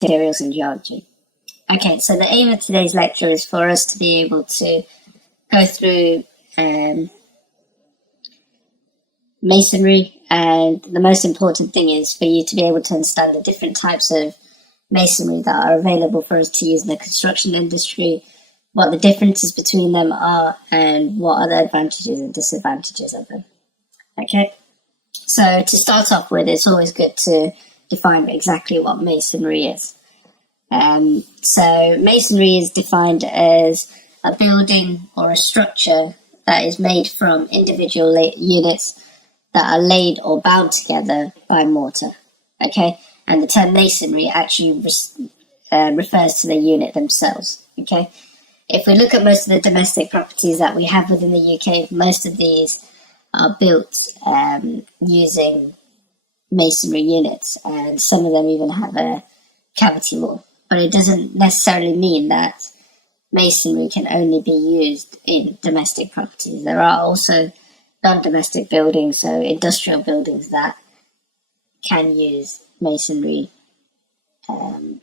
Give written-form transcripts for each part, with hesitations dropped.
materials and geology. Okay, so the aim of today's lecture is for us to be able to go through masonry, and the most important thing is for you to be able to understand the different types of masonry that are available for us to use in the construction industry, what the differences between them are, and what are the advantages and disadvantages of them. Okay, so to start off with, it's always good to define exactly what masonry is. So masonry is defined as a building or a structure that is made from individual units that are laid or bound together by mortar. Okay, and the term masonry actually refers to the unit themselves. Okay, if we look at most of the domestic properties that we have within the UK, most of these are built using masonry units, and some of them even have a cavity wall. But it doesn't necessarily mean that masonry can only be used in domestic properties. There are also non-domestic buildings, so industrial buildings, that can use masonry in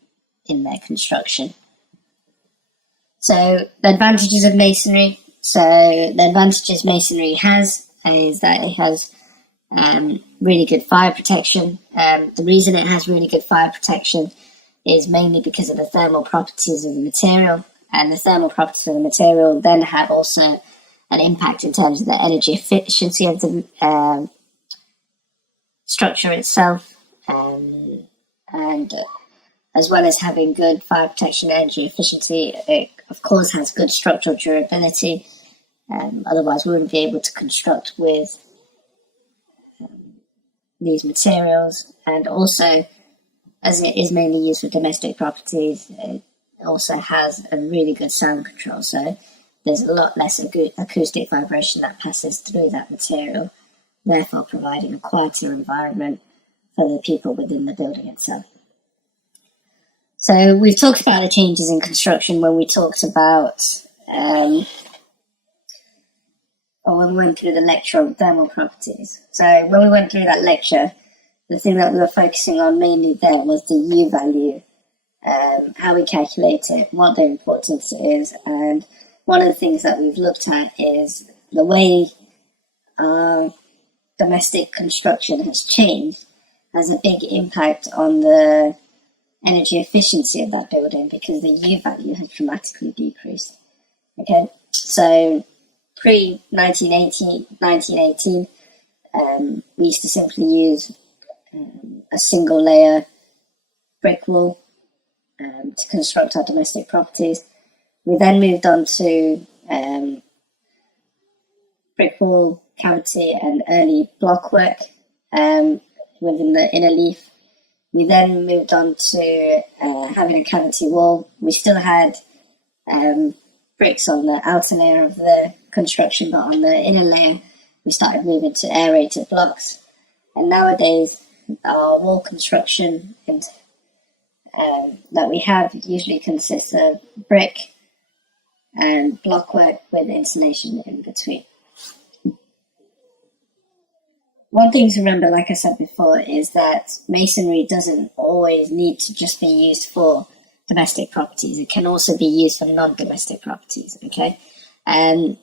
their construction. So the advantages of masonry. So the advantages masonry has is that it has really good fire protection. The reason it has really good fire protection is mainly because of the thermal properties of the material, and the thermal properties of the material then have also an impact in terms of the energy efficiency of the structure itself, and as well as having good fire protection and energy efficiency, it of course has good structural durability. Otherwise we wouldn't be able to construct with these materials. And also, as it is mainly used for domestic properties, it also has a really good sound control, so there's a lot less acoustic vibration that passes through that material, therefore providing a quieter environment for the people within the building itself. So we've talked about the changes in construction when we talked about, when we went through the lecture on thermal properties. So when we went through that lecture, the thing that we were focusing on mainly there was the U value, how we calculate it, what the importance is, and one of the things that we've looked at is the way domestic construction has changed has a big impact on the energy efficiency of that building, because the U value has dramatically decreased. Okay, so pre-1918, we used to simply use a single layer brick wall to construct our domestic properties. We then moved on to brick wall, cavity, and early blockwork within the inner leaf. We then moved on to having a cavity wall. We still had bricks on the outer layer of the construction, but on the inner layer we started moving to aerated blocks. And nowadays our wall construction that we have usually consists of brick and blockwork with insulation in between. One thing to remember, like I said before, is that masonry doesn't always need to just be used for domestic properties. It can also be used for non-domestic properties, okay? And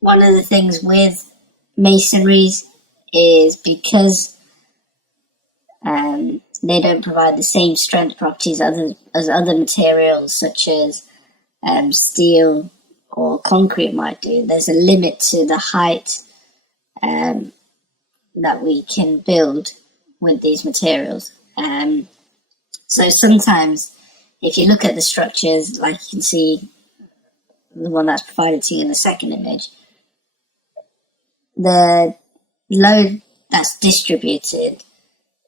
one of the things with masonries is because they don't provide the same strength properties as other materials such as steel or concrete might do. There's a limit to the height that we can build with these materials. So sometimes if you look at the structures, like you can see the one that's provided to you in the second image, the load that's distributed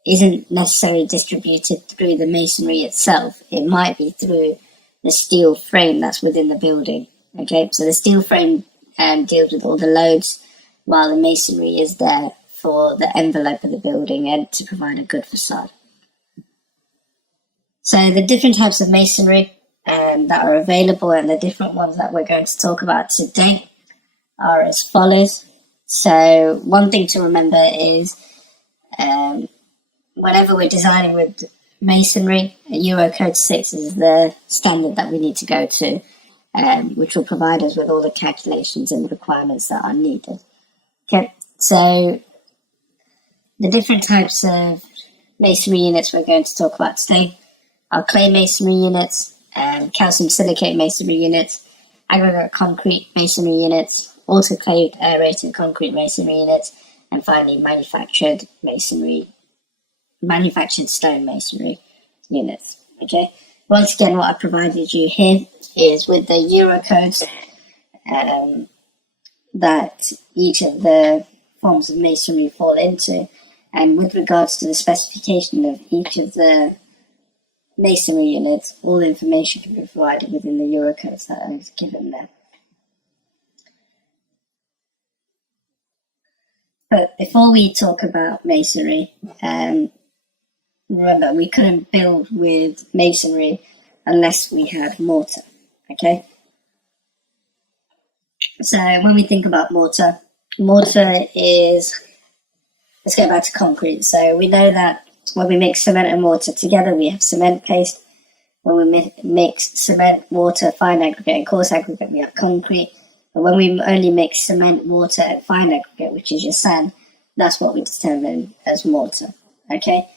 isn't necessarily distributed through the masonry itself. It might be through the steel frame that's within the building. Okay, so the steel frame deals with all the loads, while the masonry is there for the envelope of the building and to provide a good facade. So the different types of masonry that are available, and the different ones that we're going to talk about today, are as follows. So one thing to remember is whenever we're designing with masonry, Euro Code 6 is the standard that we need to go to, which will provide us with all the calculations and the requirements that are needed. Okay, so the different types of masonry units we're going to talk about today are clay masonry units, calcium silicate masonry units, aggregate concrete masonry units, autoclaved aerated concrete masonry units, and finally manufactured stone masonry units. Okay. Once again, what I provided you here is with the Euro codes that each of the forms of masonry fall into, and with regards to the specification of each of the masonry units, all the information can be provided within the Euro codes that are given there. But before we talk about masonry, remember, we couldn't build with masonry unless we had mortar, okay? So when we think about mortar is, let's go back to concrete. So we know that when we mix cement and water together, we have cement paste. When we mix cement, water, fine aggregate, and coarse aggregate, we have concrete. But when we only mix cement, water, and fine aggregate, which is your sand, that's what we determine as mortar, okay?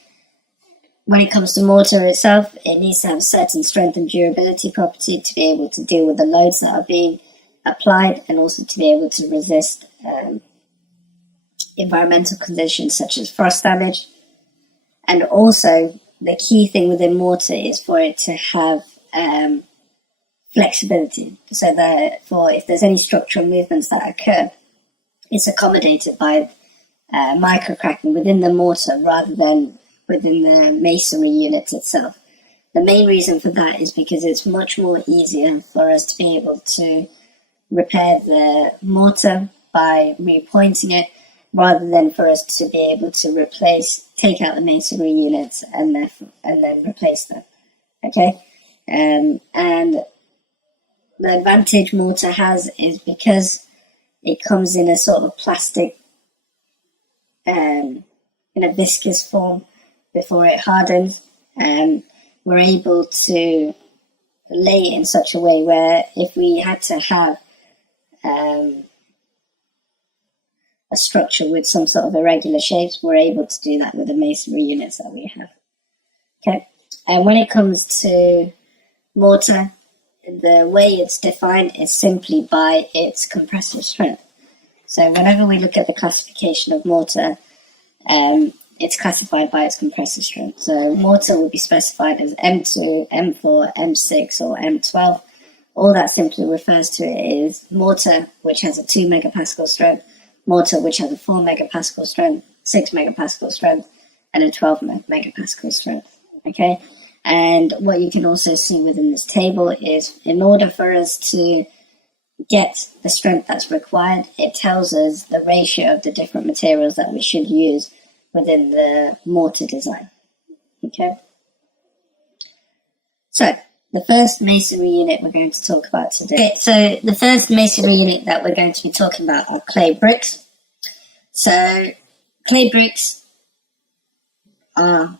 When it comes to mortar itself, it needs to have a certain strength and durability property to be able to deal with the loads that are being applied, and also to be able to resist environmental conditions such as frost damage. And also, the key thing within mortar is for it to have flexibility, so that if there's any structural movements that occur, it's accommodated by microcracking within the mortar rather than within the masonry unit itself. The main reason for that is because it's much more easier for us to be able to repair the mortar by repointing it, rather than for us to be able to take out the masonry units and then replace them. Okay, and the advantage mortar has is because it comes in a sort of plastic, in a viscous form before it hardens, and we're able to lay it in such a way where if we had to have a structure with some sort of irregular shapes, we're able to do that with the masonry units that we have. Okay, and when it comes to mortar, the way it's defined is simply by its compressive strength. So whenever we look at the classification of mortar, it's classified by its compressive strength. So mortar will be specified as M2, M4, M6, or M12. All that simply refers to is mortar, which has a 2 megapascal strength, mortar which has a 4 megapascal strength, 6 megapascal strength, and a 12 megapascal strength. Okay, and what you can also see within this table is, in order for us to get the strength that's required, it tells us the ratio of the different materials that we should use within the mortar design. Okay, so the first masonry unit we're going to talk about today. Okay, so the first masonry unit that we're going to be talking about are clay bricks. So clay bricks are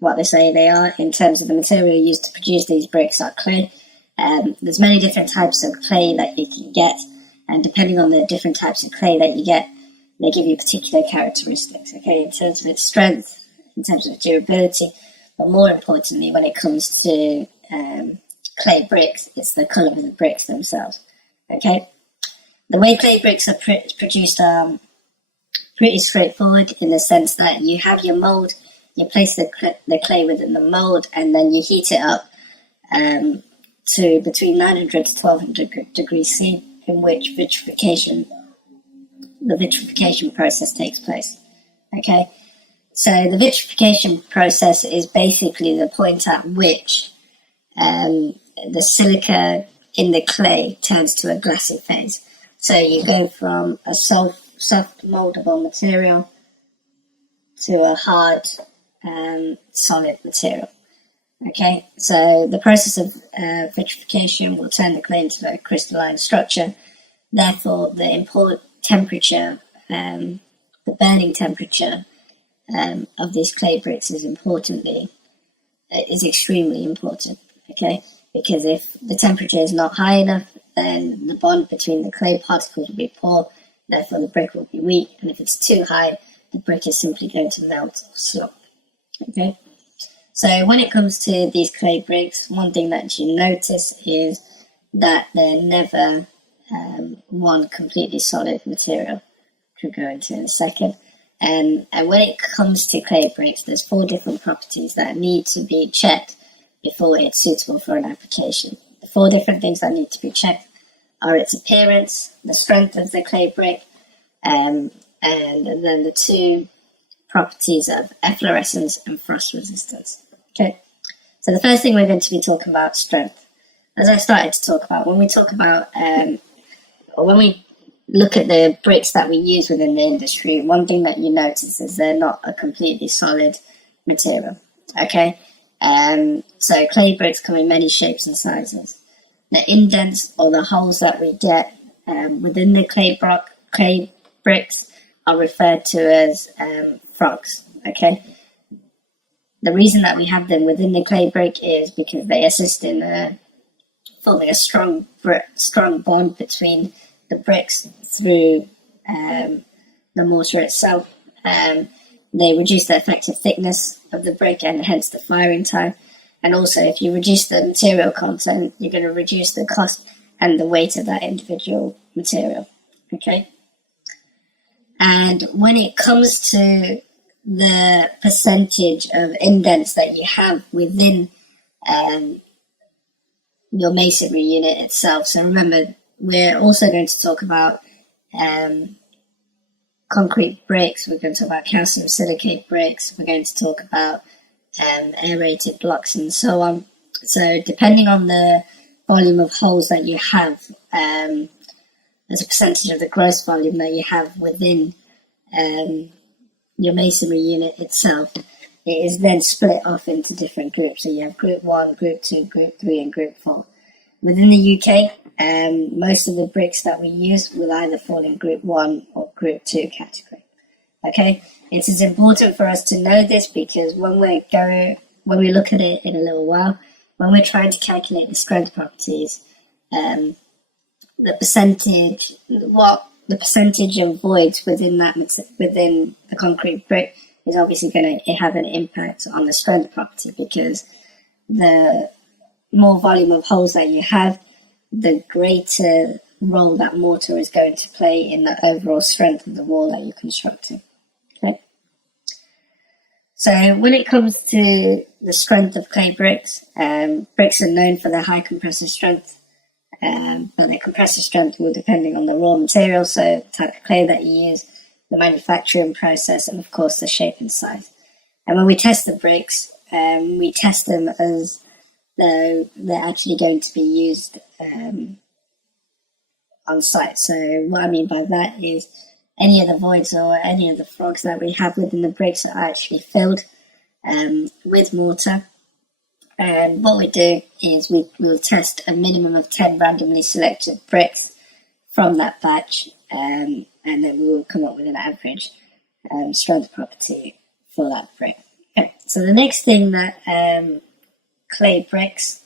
what they say they are in terms of the material used to produce these bricks are clay. There's many different types of clay that you can get, and depending on the different types of clay that you get, they give you particular characteristics, okay, in terms of its strength, in terms of durability, but more importantly, when it comes to clay bricks, it's the colour of the bricks themselves, okay? The way clay bricks are produced are pretty straightforward, in the sense that you have your mould, you place the clay within the mould, and then you heat it up to between 900 to 1200 degrees C, in which the vitrification process takes place, okay? So the vitrification process is basically the point at which the silica in the clay turns to a glassy phase. So you go from a soft moldable material to a hard solid material. Okay, so the process of vitrification will turn the clay into a crystalline structure. Therefore, the input temperature, the burning temperature of these clay bricks is importantly is extremely important, okay? Because if the temperature is not high enough, then the bond between the clay particles will be poor, therefore the brick will be weak, and if it's too high, the brick is simply going to melt or slump, okay? So when it comes to these clay bricks, one thing that you notice is that they're never one completely solid material, which we'll go into in a second. And when it comes to clay bricks, there's 4 different properties that need to be checked before it's suitable for an application. The 4 different things that need to be checked are its appearance, the strength of the clay brick, and then the 2 properties of efflorescence and frost resistance. Okay, so the first thing we're going to be talking about strength. As I started to talk about, when we talk about, or when we look at the bricks that we use within the industry, one thing that you notice is they're not a completely solid material. Okay, so clay bricks come in many shapes and sizes. The indents or the holes that we get within the clay bricks are referred to as frogs. Okay, the reason that we have them within the clay brick is because they assist in forming a strong bond between the bricks through the mortar itself. They reduce the effective thickness of the brick and hence the firing time. And also, if you reduce the material content, you're going to reduce the cost and the weight of that individual material. Okay. And when it comes to the percentage of indents that you have within your masonry unit itself. So remember, we're also going to talk about concrete bricks. We're going to talk about calcium silicate bricks. We're going to talk about aerated blocks and so on. So depending on the volume of holes that you have, as a percentage of the gross volume that you have within your masonry unit itself, it is then split off into different groups. So you have group 1, group 2, group 3 and group 4. Within the UK, most of the bricks that we use will either fall in group 1 or group 2 category. Okay, it is important for us to know this because when we look at it in a little while, when we're trying to calculate the strength properties, the percentage of voids within the concrete brick is obviously going to have an impact on the strength property, because the more volume of holes that you have, the greater role that mortar is going to play in the overall strength of the wall that you're constructing. Okay. So when it comes to the strength of clay bricks, bricks are known for their high compressive strength, but their compressive strength will depending on the raw material, so the type of clay that you use, the manufacturing process, and of course the shape and size. And when we test the bricks, we test them as though they're actually going to be used on site. So what I mean by that is any of the voids or any of the frogs that we have within the bricks are actually filled with mortar. And what we do is we'll test a minimum of 10 randomly selected bricks from that batch, and then we will come up with an average strength property for that brick. Okay. So the next thing that clay bricks,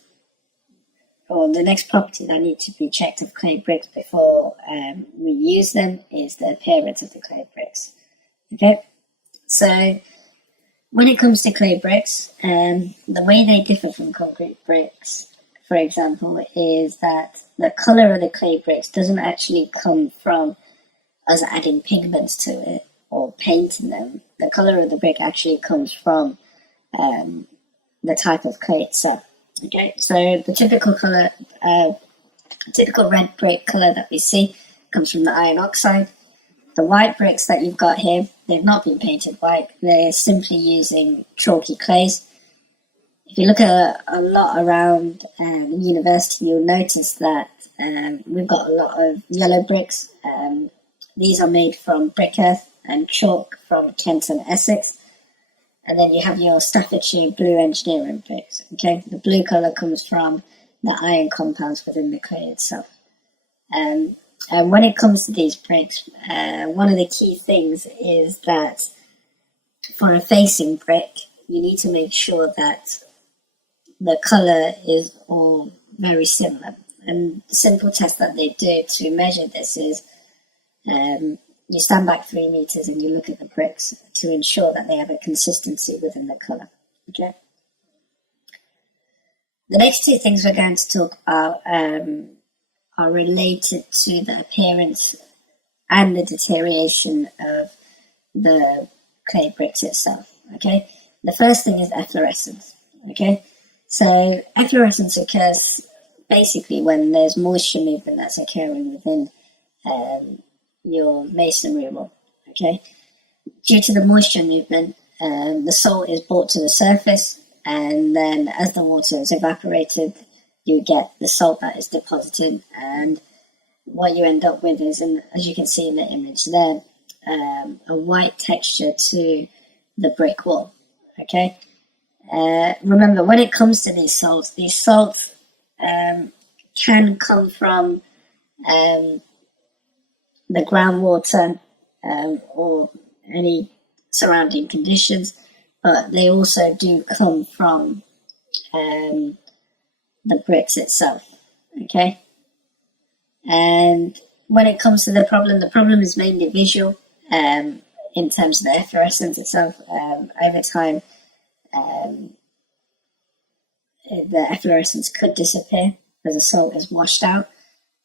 or the next property that need to be checked of clay bricks before we use them, is the appearance of the clay bricks. Okay, so when it comes to clay bricks, the way they differ from concrete bricks, for example, is that the color of the clay bricks doesn't actually come from us adding pigments to it or painting them. The color of the brick actually comes from the type of clay itself. Okay, so the typical color, typical red brick color that we see comes from the iron oxide. The white bricks that you've got here, they've not been painted white. They're simply using chalky clays. If you look at a lot around the university, you'll notice that we've got a lot of yellow bricks. These are made from brick earth and chalk from Kent and Essex. And then you have your Staffordshire blue engineering bricks. Okay, the blue colour comes from the iron compounds within the clay itself. And when it comes to these bricks, one of the key things is that for a facing brick, you need to make sure that the color is all very similar. And the simple test that they do to measure this is you stand back 3 meters and you look at the bricks to ensure that they have a consistency within the color. Okay. The next two things we're going to talk about are related to the appearance and the deterioration of the clay bricks itself. Okay. The first thing is efflorescence. Okay. So efflorescence occurs basically when there's moisture movement that's occurring within your masonry wall. Okay. Due to the moisture movement, the salt is brought to the surface, and then as the water is evaporated, you get the salt that is deposited, and what you end up with is, as you can see in the image there, a white texture to the brick wall. Okay. Remember, when it comes to these salts can come from the groundwater or any surrounding conditions, but they also do come from the bricks itself. Okay. And when it comes to the problem is mainly visual in terms of the efflorescence itself. Over time, the efflorescence could disappear as the salt is washed out.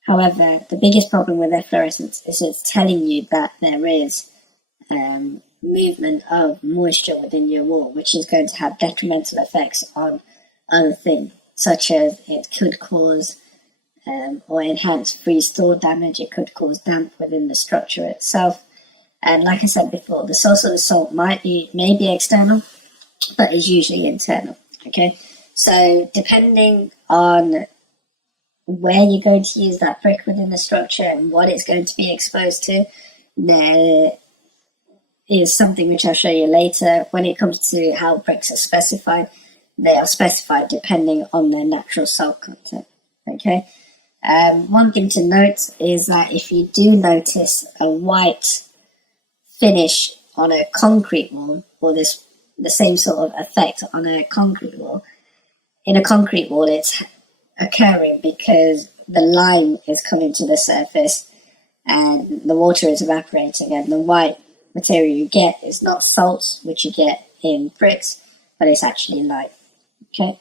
However, the biggest problem with efflorescence is it's telling you that there is movement of moisture within your wall, which is going to have detrimental effects on other things, such as it could cause or enhance freeze-thaw damage. It could cause damp within the structure itself. And like I said before, the source of the salt may be external, but is usually internal. Okay, so depending on where you're going to use that brick within the structure and what it's going to be exposed to, there is something which I'll show you later. When it comes to how bricks are specified, they are specified depending on their natural salt content. Okay. One thing to note is that if you do notice a white finish on a concrete wall, or the same sort of effect on a concrete wall, in a concrete wall it's occurring because the lime is coming to the surface and the water is evaporating, and the white material you get is not salt, which you get in bricks, but it's actually lime. Okay.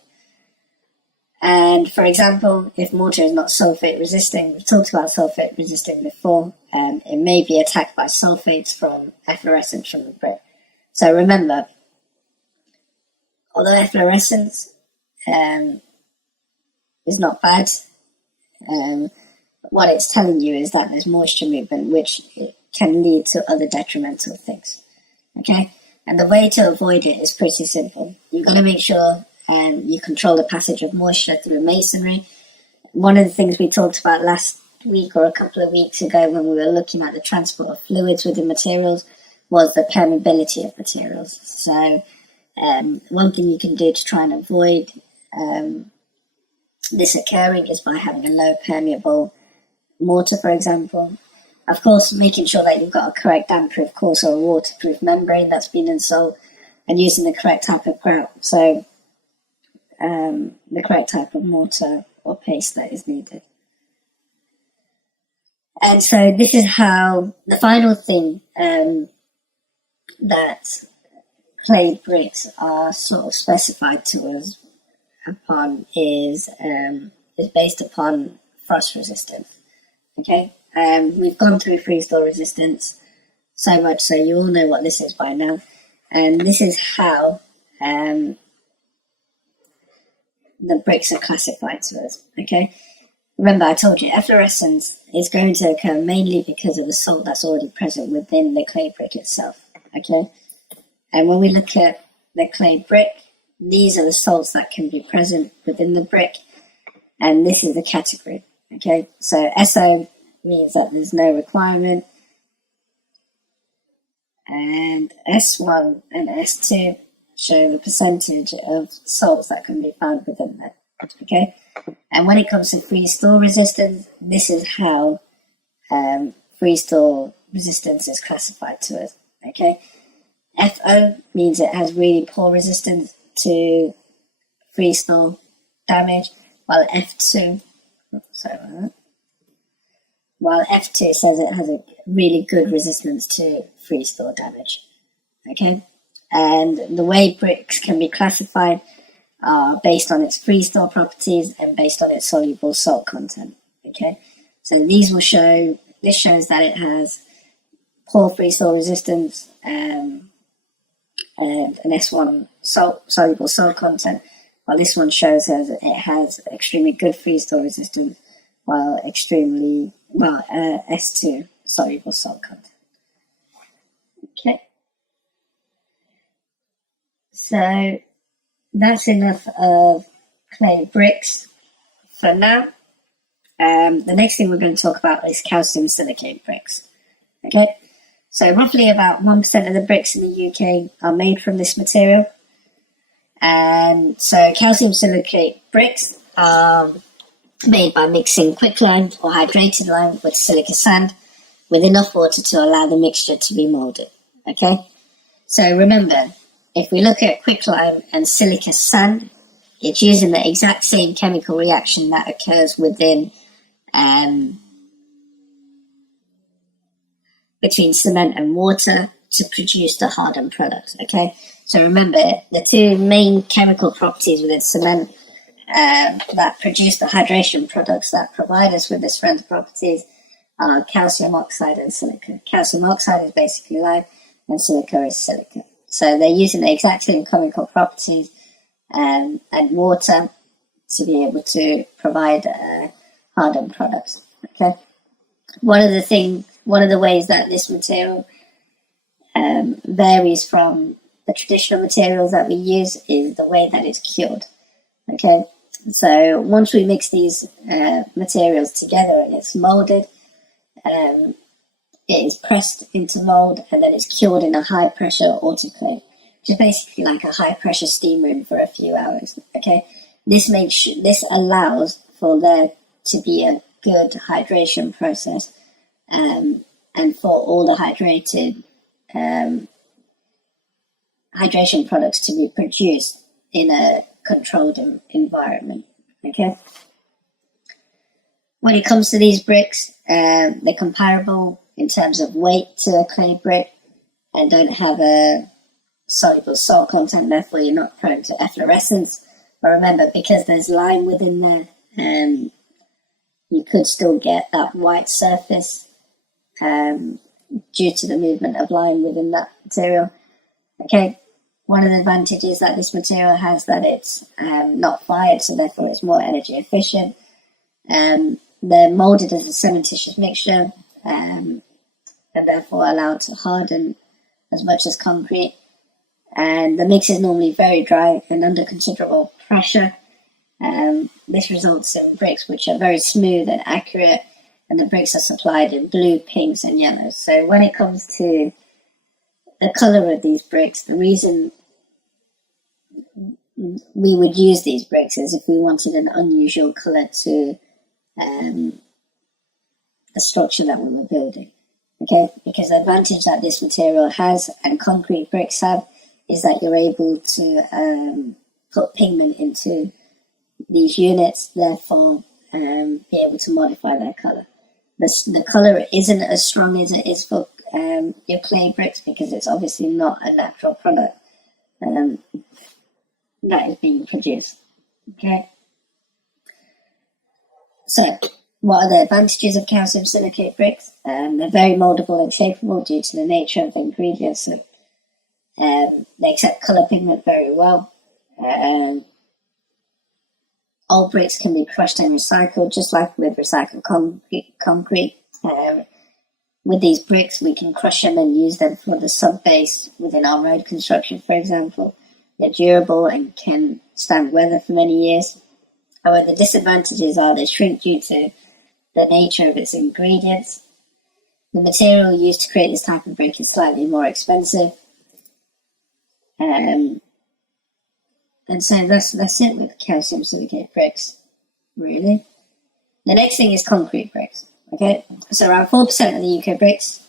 And for example, if mortar is not sulfate resisting, we've talked about sulfate resisting before, it may be attacked by sulfates from efflorescence from the brick. So remember, although efflorescence is not bad, what it's telling you is that there's moisture movement, which can lead to other detrimental things. Okay? And the way to avoid it is pretty simple. You've got to make sure you control the passage of moisture through masonry. One of the things we talked about last week or a couple of weeks ago when we were looking at the transport of fluids within materials was the permeability of materials. So one thing you can do to try and avoid this occurring is by having a low permeable mortar, for example. Of course, making sure that you've got a correct damp-proof course or a waterproof membrane that's been installed, and using the correct type of grout. So the correct type of mortar or paste that is needed. And so this is how the final thing that clay bricks are sort of specified to us upon is based upon frost resistance. Okay, we've gone through freeze-thaw resistance so much, so you all know what this is by now, and this is how the bricks are classified to us. Okay, remember I told you efflorescence is going to occur mainly because of the salt that's already present within the clay brick itself. Okay, and when we look at the clay brick, these are the salts that can be present within the brick, and this is the category. Okay, so SO means that there's no requirement, and S1 and S2 show the percentage of salts that can be found within that. Okay, and when it comes to freeze-thaw resistance, this is how freeze-thaw resistance is classified to us. Okay, FO means it has really poor resistance to freeze-thaw, damage, while F2 says it has a really good resistance to freeze-thaw damage. Okay, and the way bricks can be classified are based on its freeze-thaw properties and based on its soluble salt content. Okay, so this shows that it has poor freeze-thaw resistance and an S1 soluble salt content, while this one shows that it has extremely good freeze-thaw resistance, while S2 soluble salt content. Okay, so that's enough of clay bricks for now. The next thing we're going to talk about is calcium silicate bricks. Okay, so roughly about 1% of the bricks in the UK are made from this material. And so calcium silicate bricks are made by mixing quicklime or hydrated lime with silica sand with enough water to allow the mixture to be molded. Okay, so remember, if we look at quicklime and silica sand, it's using the exact same chemical reaction that occurs within between cement and water to produce the hardened products. Okay, so remember, the two main chemical properties within cement that produce the hydration products that provide us with the strength properties are calcium oxide and silica. Calcium oxide is basically lime and silica is silica. So they're using the exact same chemical properties and water to be able to provide hardened products. Okay, one of the ways that this material varies from the traditional materials that we use is the way that it's cured. Okay, so once we mix these materials together and it's molded, it is pressed into mold and then it's cured in a high pressure autoclave, which is basically like a high pressure steam room for a few hours. Okay, this allows for there to be a good hydration process and for all the hydration products to be produced in a controlled environment. Okay, when it comes to these bricks, they're comparable in terms of weight to a clay brick and don't have a soluble salt content, therefore you're not prone to efflorescence. But remember, because there's lime within there, you could still get that white surface due to the movement of lime within that material. Okay, one of the advantages that this material has that it's not fired, so therefore it's more energy efficient. They're molded as a cementitious mixture and therefore allowed to harden as much as concrete. And the mix is normally very dry and under considerable pressure. This results in bricks which are very smooth and accurate, and the bricks are supplied in blue, pinks and yellows. So when it comes to the color of these bricks, the reason we would use these bricks is if we wanted an unusual color to the structure that we were building. Okay, because the advantage that this material has and concrete bricks have is that you're able to put pigment into these units, therefore be able to modify their color. The color isn't as strong as it is for your clay bricks because it's obviously not a natural product that is being produced. Okay, so what are the advantages of calcium silicate bricks? They're very moldable and shapeable due to the nature of the ingredients. So, they accept color pigment very well. Old bricks can be crushed and recycled, just like with recycled concrete. With these bricks, we can crush them and use them for the sub-base within our road construction, for example. They're durable and can stand weather for many years. However, the disadvantages are they shrink due to the nature of its ingredients. The material used to create this type of brick is slightly more expensive. And so that's it with calcium silicate bricks, really. The next thing is concrete bricks. Okay, so around 4% of the UK bricks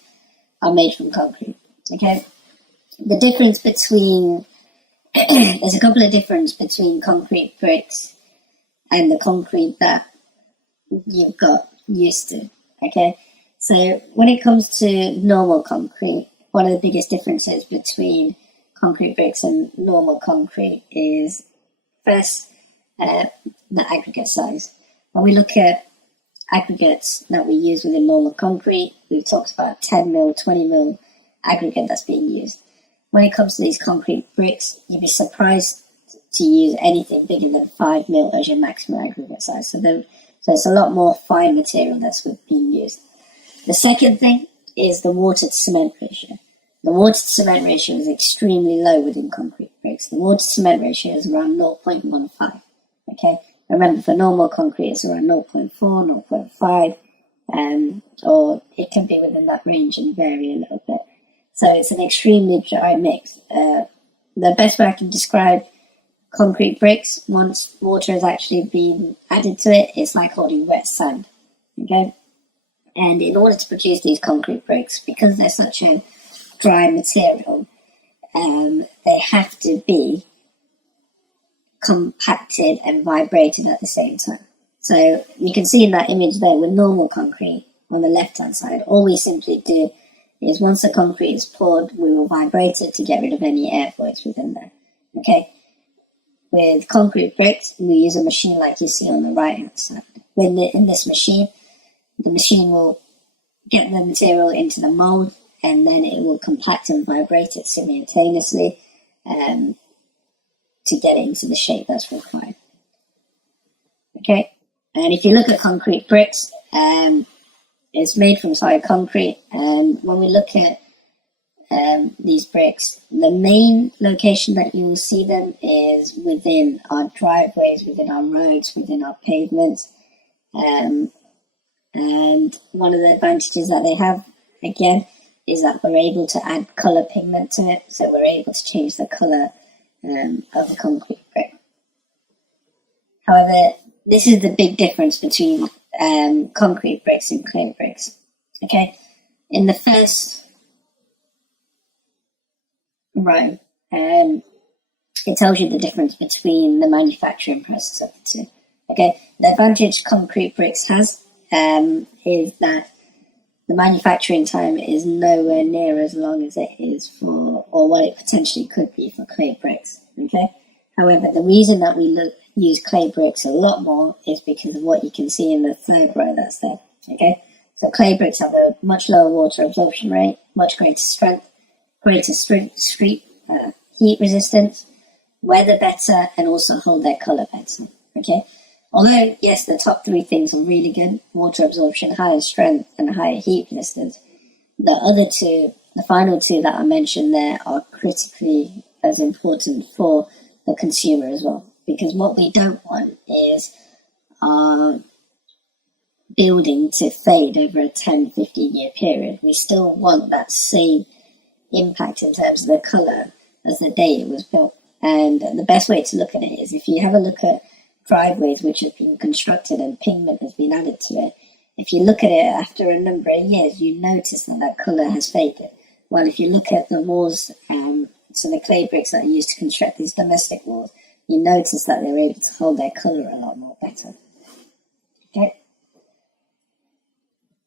are made from concrete. Okay, the difference between there's a couple of differences between concrete bricks and the concrete that you've got used to. Okay, so when it comes to normal concrete, one of the biggest differences between concrete bricks and normal concrete is first the aggregate size. When we look at aggregates that we use within normal concrete, we've talked about 10 mil, 20 mil aggregate that's being used. When it comes to these concrete bricks, you'd be surprised to use anything bigger than 5 mil as your maximum aggregate size. So it's a lot more fine material that's being used. The second thing is the water to cement ratio. The water to cement ratio is extremely low within concrete bricks. The water to cement ratio is around 0.15. Okay, remember for normal concrete it's around 0.4, 0.5, or it can be within that range and vary a little bit. So it's an extremely dry mix. The best way I can describe concrete bricks, once water has actually been added to it, it's like holding wet sand. Okay, and in order to produce these concrete bricks, because they're such a dry material, they have to be compacted and vibrated at the same time. So you can see in that image there with normal concrete on the left hand side, all we simply do is once the concrete is poured, we will vibrate it to get rid of any air voids within there. Okay, with concrete bricks, we use a machine like you see on the right hand side. In this machine, the machine will get the material into the mold, and then it will compact and vibrate it simultaneously to get it into the shape that's required. Okay, and if you look at concrete bricks, it's made from solid concrete, and when we look at these bricks, the main location that you will see them is within our driveways, within our roads, within our pavements, and one of the advantages that they have, again, is that we're able to add color pigment to it, so we're able to change the color of the concrete brick. However, this is the big difference between concrete bricks and clay bricks. Okay, in the first row, it tells you the difference between the manufacturing process of the two. Okay, the advantage concrete bricks has is that the manufacturing time is nowhere near as long as it is for, or what it potentially could be for clay bricks. Okay, however, the reason that we use clay bricks a lot more is because of what you can see in the third row that's there. Okay, so clay bricks have a much lower water absorption rate, much greater strength, greater heat resistance, weather better, and also hold their color better. Okay, although yes, the top three things are really good: water absorption, higher strength, and higher heat resistance. The other two, the final two that I mentioned there, are critically as important for the consumer as well. Because what we don't want is our building to fade over a 10, 15-year period. We still want that same impact in terms of the colour as the day it was built. And the best way to look at it is if you have a look at driveways which have been constructed and pigment has been added to it, if you look at it after a number of years, you notice that colour has faded. While if you look at the walls, so the clay bricks that are used to construct these domestic walls, you notice that they're able to hold their colour a lot more better. Okay.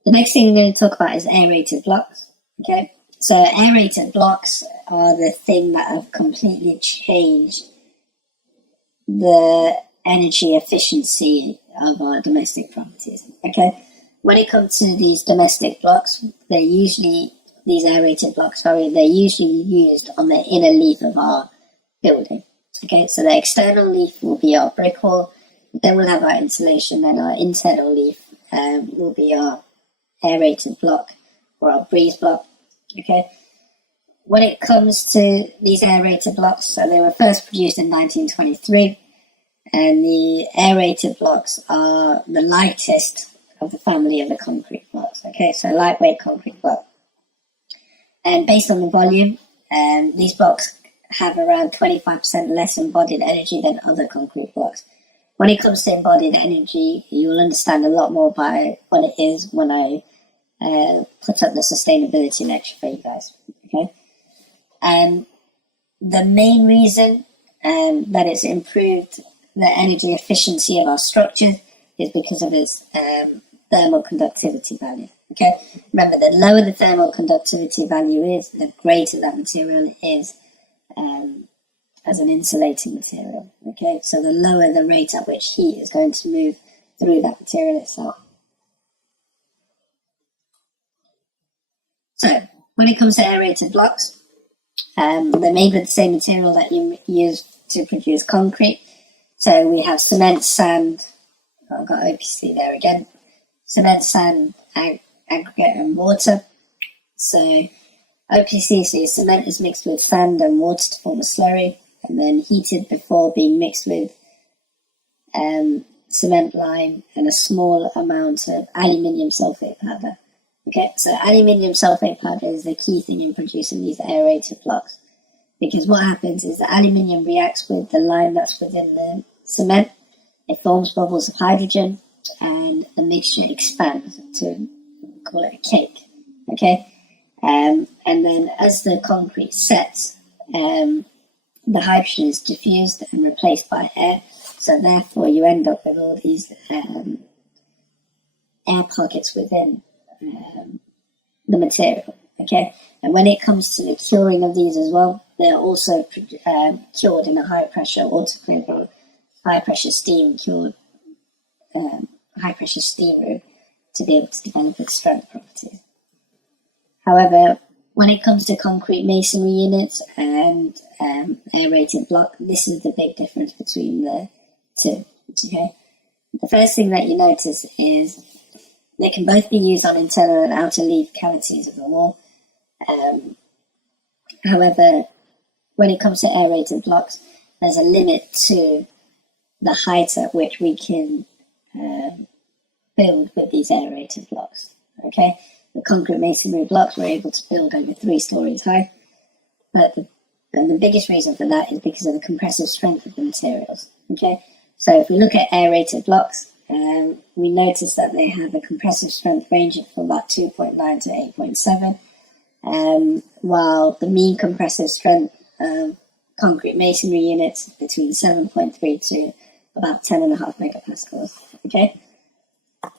The next thing we're going to talk about is aerated blocks. Okay. So aerated blocks are the thing that have completely changed the energy efficiency of our domestic properties. Okay. When it comes to these domestic blocks, they're usually used on the inner leaf of our building. Okay, so the external leaf will be our brick wall, then we'll have our insulation, and our internal leaf will be our aerated block or our breeze block. Okay, when it comes to these aerated blocks, so they were first produced in 1923, and the aerated blocks are the lightest of the family of the concrete blocks. Okay, so lightweight concrete block. And based on the volume, these blocks have around 25% less embodied energy than other concrete blocks. When it comes to embodied energy, you'll understand a lot more by what it is when I put up the sustainability lecture for you guys. Okay, and the main reason that it's improved the energy efficiency of our structures is because of its thermal conductivity value. Okay, remember, the lower the thermal conductivity value is, the greater that material is as an insulating material. Okay, so the lower the rate at which heat is going to move through that material itself. So when it comes to aerated blocks, they're made with the same material that you use to produce concrete. So we have cement, sand, I've got OPC there again, cement, sand, aggregate and water. So OPC, so cement is mixed with sand and water to form a slurry, and then heated before being mixed with cement lime and a small amount of aluminium sulfate powder. Okay, so aluminium sulfate powder is the key thing in producing these aerated blocks, because what happens is the aluminium reacts with the lime that's within the cement, it forms bubbles of hydrogen, and the mixture expands to call it a cake. Okay, and then as the concrete sets, the hydrogen is diffused and replaced by air, so therefore you end up with all these air pockets within the material. Okay, and when it comes to the curing of these as well, they're also cured in a high pressure autoclave or high pressure steam cured, high pressure steam room to be able to develop its strength properties. However, when it comes to concrete masonry units and aerated block, this is the big difference between the two. Okay, the first thing that you notice is they can both be used on internal and outer leaf cavities of the wall. However, when it comes to aerated blocks, there's a limit to the height at which we can build with these aerated blocks. Okay, the concrete masonry blocks we're able to build over 3 stories high, but the biggest reason for that is because of the compressive strength of the materials. Okay, so if we look at aerated blocks, we notice that they have a compressive strength ranging from about 2.9 to 8.7, while the mean compressive strength of concrete masonry units is between 7.3 to about 10.5 megapascals. Okay,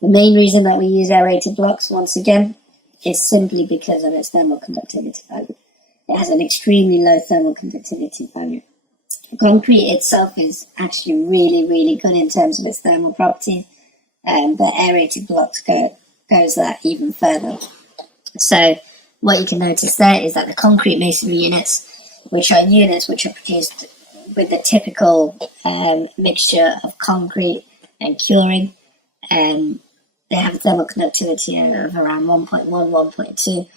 the main reason that we use aerated blocks, once again, is simply because of its thermal conductivity value. It has an extremely low thermal conductivity value. Concrete itself is actually really, really good in terms of its thermal properties, but aerated blocks goes that even further. So what you can notice there is that the concrete masonry units, which are produced with the typical mixture of concrete and curing, they have a thermal conductivity of around 1.1, 1.2,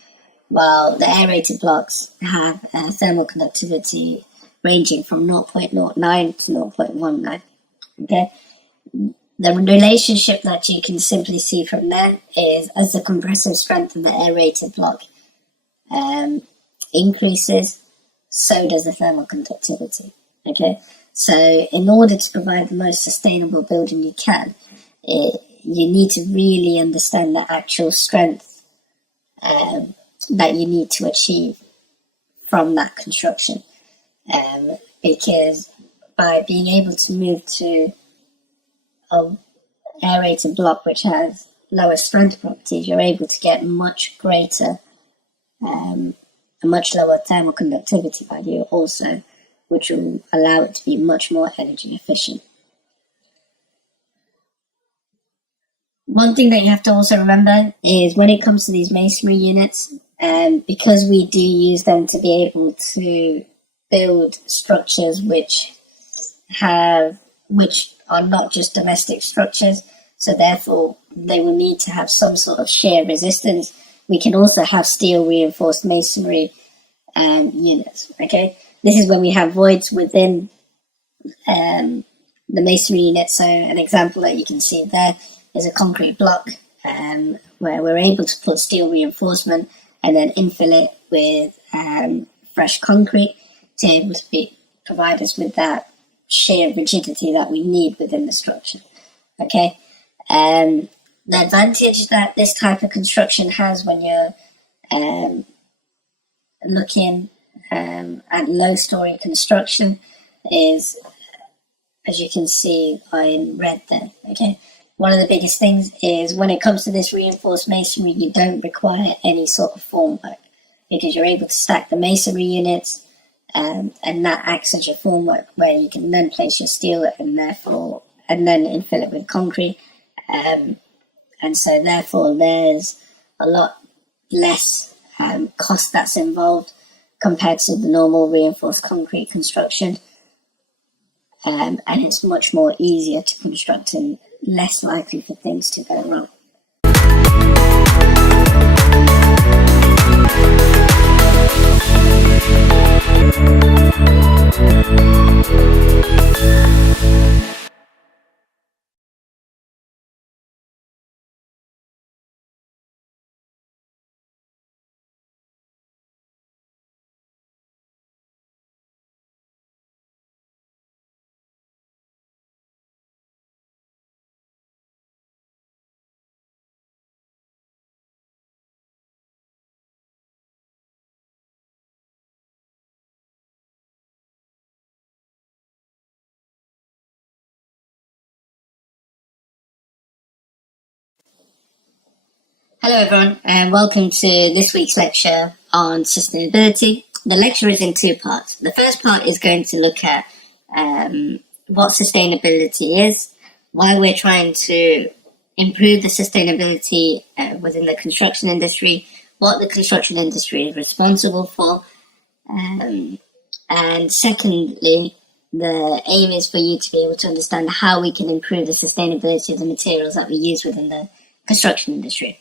while the aerated blocks have a thermal conductivity ranging from 0.09 to 0.19. Okay, the relationship that you can simply see from there is as the compressive strength of the aerated block increases, so does the thermal conductivity. Okay, so in order to provide the most sustainable building you can, you need to really understand the actual strength that you need to achieve from that construction. Because by being able to move to an aerated block which has lower strength properties, you're able to get much greater, a much lower thermal conductivity value also, which will allow it to be much more energy efficient. One thing that you have to also remember is when it comes to these masonry units, because we do use them to be able to build structures which are not just domestic structures, so therefore they will need to have some sort of shear resistance. We can also have steel reinforced masonry units. Okay, this is when we have voids within the masonry unit. So an example that you can see there is a concrete block where we're able to put steel reinforcement and then infill it with fresh concrete to be able to provide us with that shear rigidity that we need within the structure. Okay, the advantage that this type of construction has when you're looking at low-story construction is as you can see in red there. Okay, one of the biggest things is when it comes to this reinforced masonry, you don't require any sort of formwork because you're able to stack the masonry units, and that acts as your formwork where you can then place your steel and then infill it with concrete. And so therefore there's a lot less cost that's involved compared to the normal reinforced concrete construction. And it's much more easier to construct and less likely for things to go wrong. Hello everyone, and welcome to this week's lecture on sustainability. The lecture is in two parts. The first part is going to look at what sustainability is, why we're trying to improve the sustainability within the construction industry, what the construction industry is responsible for, and secondly, the aim is for you to be able to understand how we can improve the sustainability of the materials that we use within the construction industry.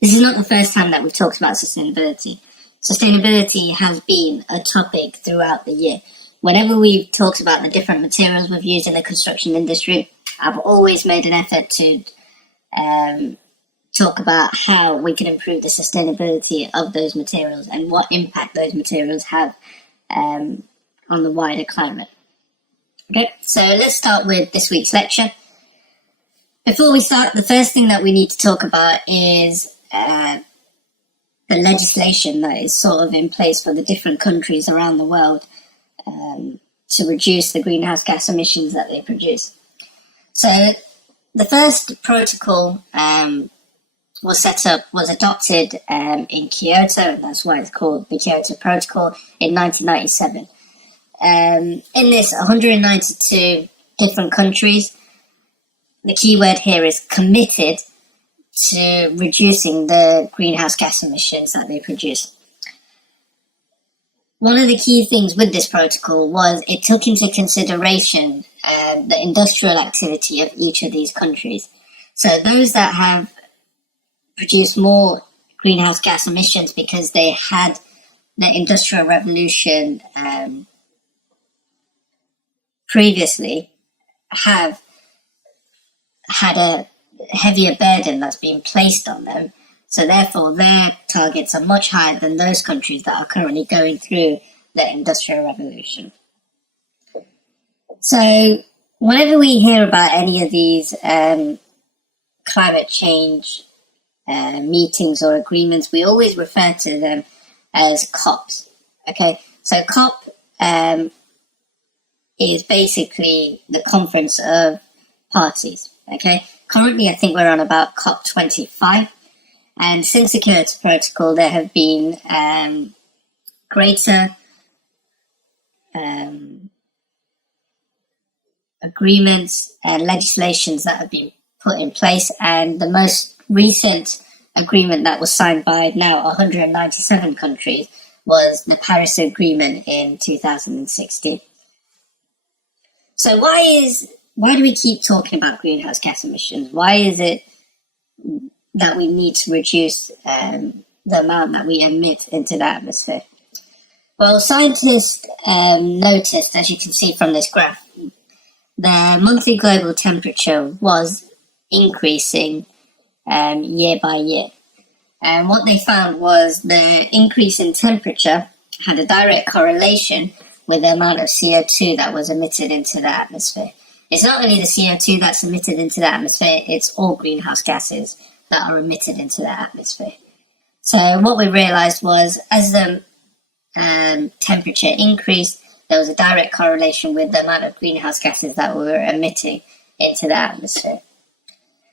This is not the first time that we've talked about sustainability. Sustainability has been a topic throughout the year. Whenever we've talked about the different materials we've used in the construction industry, I've always made an effort to talk about how we can improve the sustainability of those materials and what impact those materials have on the wider climate. Okay, so let's start with this week's lecture. Before we start, the first thing that we need to talk about is the legislation that is sort of in place for the different countries around the world to reduce the greenhouse gas emissions that they produce. So the first protocol was adopted in Kyoto, and that's why it's called the Kyoto Protocol, in 1997. In this, 192 different countries, the key word here is committed to reducing the greenhouse gas emissions that they produce. One of the key things with this protocol was it took into consideration the industrial activity of each of these countries. So those that have produced more greenhouse gas emissions because they had the Industrial Revolution previously have had a heavier burden that's been placed on them. So therefore their targets are much higher than those countries that are currently going through the Industrial Revolution. So whenever we hear about any of these climate change meetings or agreements, we always refer to them as COPs. Okay, so COP is basically the conference of parties. Okay, currently I think we're on about COP25, and since the Kyoto Protocol there have been greater agreements and legislations that have been put in place, and the most recent agreement that was signed by now 197 countries was the Paris Agreement in 2016. So why do we keep talking about greenhouse gas emissions? Why is it that we need to reduce the amount that we emit into the atmosphere? Well, scientists noticed, as you can see from this graph, the monthly global temperature was increasing year by year. And what they found was the increase in temperature had a direct correlation with the amount of CO2 that was emitted into the atmosphere. It's not only the CO2 that's emitted into the atmosphere, it's all greenhouse gases that are emitted into the atmosphere. So what we realized was as the temperature increased, there was a direct correlation with the amount of greenhouse gases that we were emitting into the atmosphere.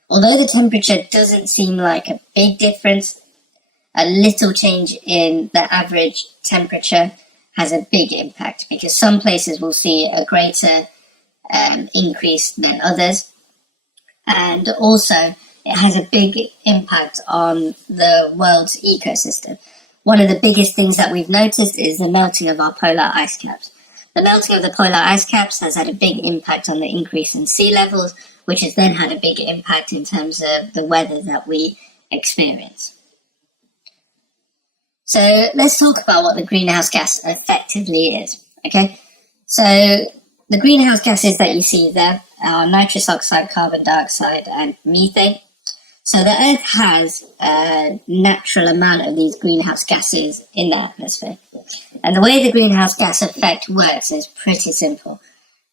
Although the temperature doesn't seem like a big difference, a little change in the average temperature has a big impact, because some places will see a greater increase than others. And also, it has a big impact on the world's ecosystem. One of the biggest things that we've noticed is the melting of our polar ice caps. The melting of the polar ice caps has had a big impact on the increase in sea levels, which has then had a big impact in terms of the weather that we experience. So let's talk about what the greenhouse gas effectively is, okay? So the greenhouse gases that you see there are nitrous oxide, carbon dioxide, and methane. So the Earth has a natural amount of these greenhouse gases in the atmosphere. And the way the greenhouse gas effect works is pretty simple.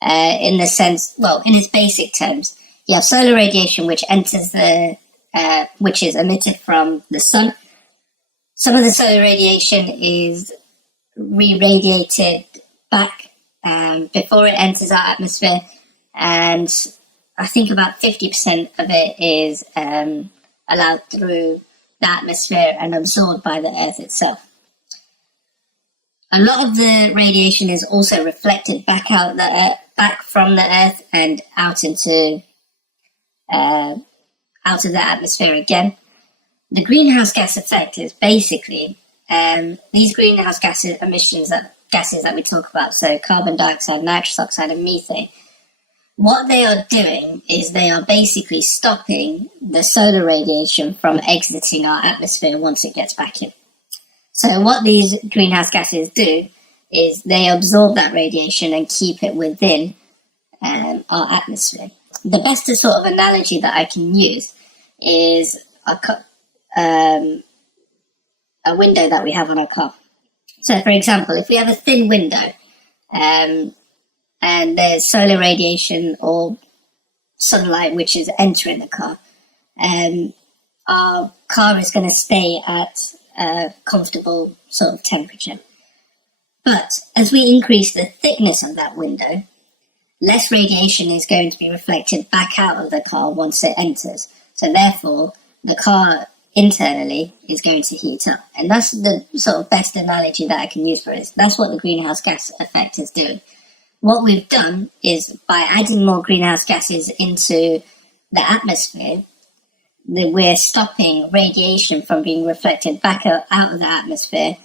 In the sense, well, in its basic terms, you have solar radiation which enters which is emitted from the sun. Some of the solar radiation is re-radiated back before it enters our atmosphere, and I think about 50% of it is allowed through the atmosphere and absorbed by the Earth itself. A lot of the radiation is also reflected back from the Earth and out into out of the atmosphere again. The greenhouse gas effect is basically these greenhouse gas emissions, gases that we talk about, so carbon dioxide, nitrous oxide, and methane. What they are doing is they are basically stopping the solar radiation from exiting our atmosphere once it gets back in. So what these greenhouse gases do is they absorb that radiation and keep it within our atmosphere. The best sort of analogy that I can use is a window that we have on our car. So for example, if we have a thin window, and there's solar radiation or sunlight which is entering the car, our car is going to stay at a comfortable sort of temperature. But as we increase the thickness of that window, less radiation is going to be reflected back out of the car once it enters. So therefore, the car internally is going to heat up. And that's the sort of best analogy that I can use for it. That's what the greenhouse gas effect is doing. What we've done is, by adding more greenhouse gases into the atmosphere, we're stopping radiation from being reflected back out of the atmosphere,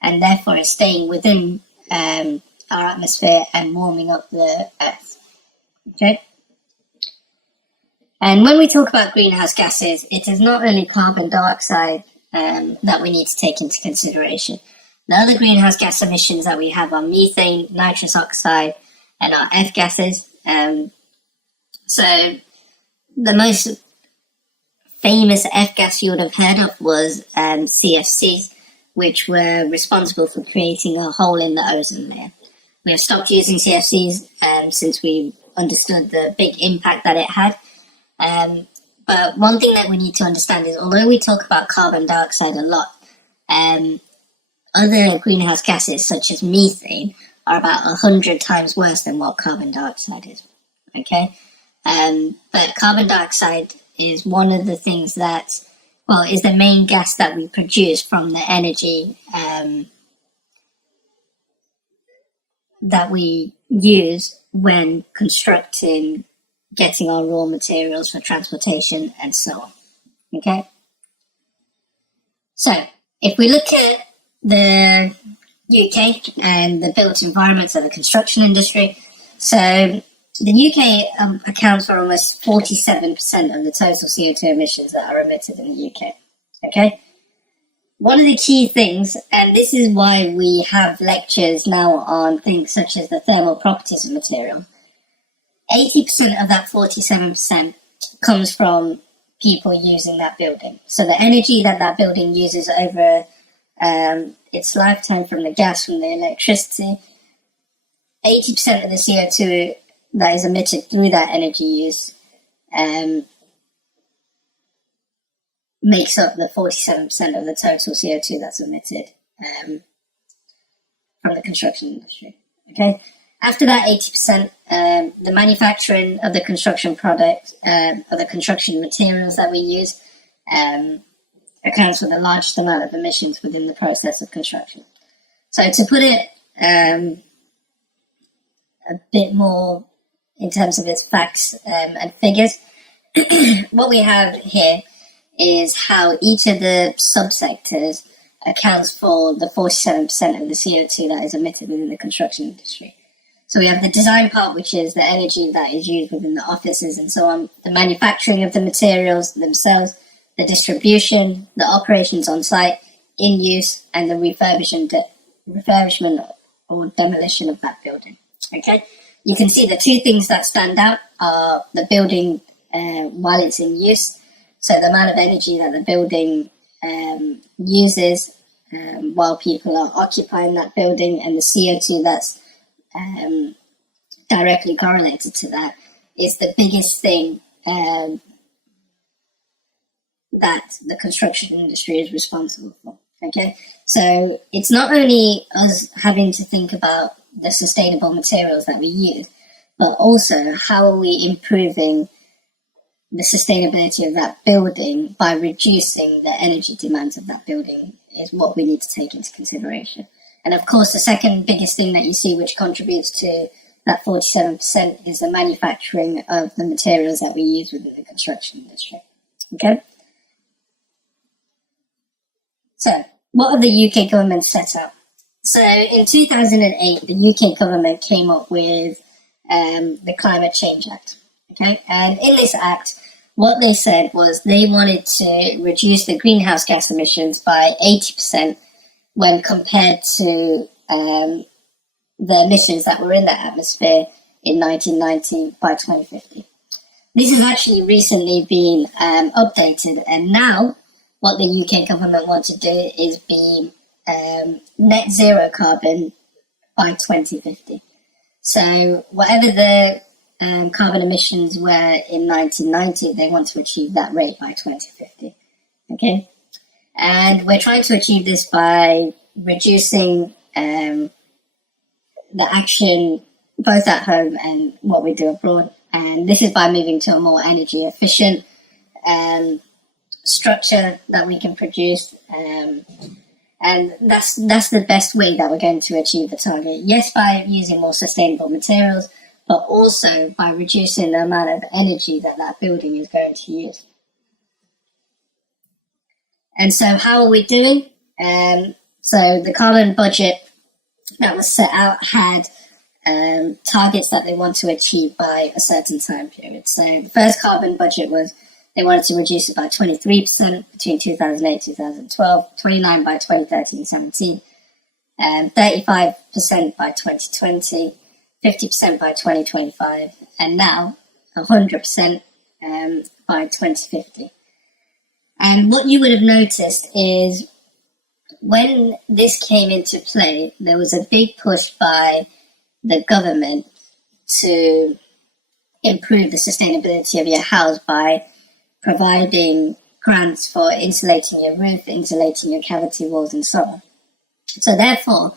and therefore it's staying within our atmosphere and warming up the Earth. Okay? And when we talk about greenhouse gases, it is not only carbon dioxide that we need to take into consideration. The other greenhouse gas emissions that we have are methane, nitrous oxide, and our F gases. So the most famous F gas you would have heard of was CFCs, which were responsible for creating a hole in the ozone layer. We have stopped using CFCs since we understood the big impact that it had. But one thing that we need to understand is, although we talk about carbon dioxide a lot, other greenhouse gases such as methane are about 100 times worse than what carbon dioxide is. Okay? But carbon dioxide is one of the things that, well, is the main gas that we produce from the energy that we use when constructing, getting our raw materials for transportation, and so on. Okay? So, if we look at the UK and the built environments of the construction industry, so the UK accounts for almost 47% of the total CO2 emissions that are emitted in the UK. Okay? One of the key things, and this is why we have lectures now on things such as the thermal properties of material, 80% of that 47% comes from people using that building. So the energy that that building uses over its lifetime, from the gas, from the electricity, 80% of the CO2 that is emitted through that energy use makes up the 47% of the total CO2 that's emitted from the construction industry. Okay. After that 80%, the manufacturing of the construction product, of the construction materials that we use, accounts for the largest amount of emissions within the process of construction. So to put it a bit more in terms of its facts and figures, what we have here is how each of the subsectors accounts for the 47% of the CO2 that is emitted within the construction industry. So we have the design part, which is the energy that is used within the offices and so on, the manufacturing of the materials themselves, the distribution, the operations on site, in use, and the refurbishment or demolition of that building. Okay, you can see the two things that stand out are the building while it's in use, so the amount of energy that the building uses while people are occupying that building, and the CO2 that's directly correlated to that is the biggest thing that the construction industry is responsible for. Okay, so it's not only us having to think about the sustainable materials that we use, but also how are we improving the sustainability of that building by reducing the energy demands of that building is what we need to take into consideration. And of course, the second biggest thing that you see which contributes to that 47% is the manufacturing of the materials that we use within the construction industry. Okay? So, what have the UK government set up? So, in 2008, the UK government came up with the Climate Change Act. Okay? And in this act, what they said was they wanted to reduce the greenhouse gas emissions by 80% when compared to the emissions that were in the atmosphere in 1990 by 2050. This has actually recently been updated, and now what the UK government wants to do is be net zero carbon by 2050. So whatever the carbon emissions were in 1990, they want to achieve that rate by 2050. Okay? And we're trying to achieve this by reducing the action both at home and what we do abroad. And this is by moving to a more energy efficient structure that we can produce. And that's the best way that we're going to achieve the target. Yes, by using more sustainable materials, but also by reducing the amount of energy that that building is going to use. And so how are we doing? So the carbon budget that was set out had targets that they want to achieve by a certain time period. So the first carbon budget was they wanted to reduce it by 23% between 2008 and 2012, 29% by 2013-17, 35% by 2020, 50% by 2025, and now 100% by 2050. And what you would have noticed is when this came into play, there was a big push by the government to improve the sustainability of your house by providing grants for insulating your roof, insulating your cavity walls, and so on. So therefore,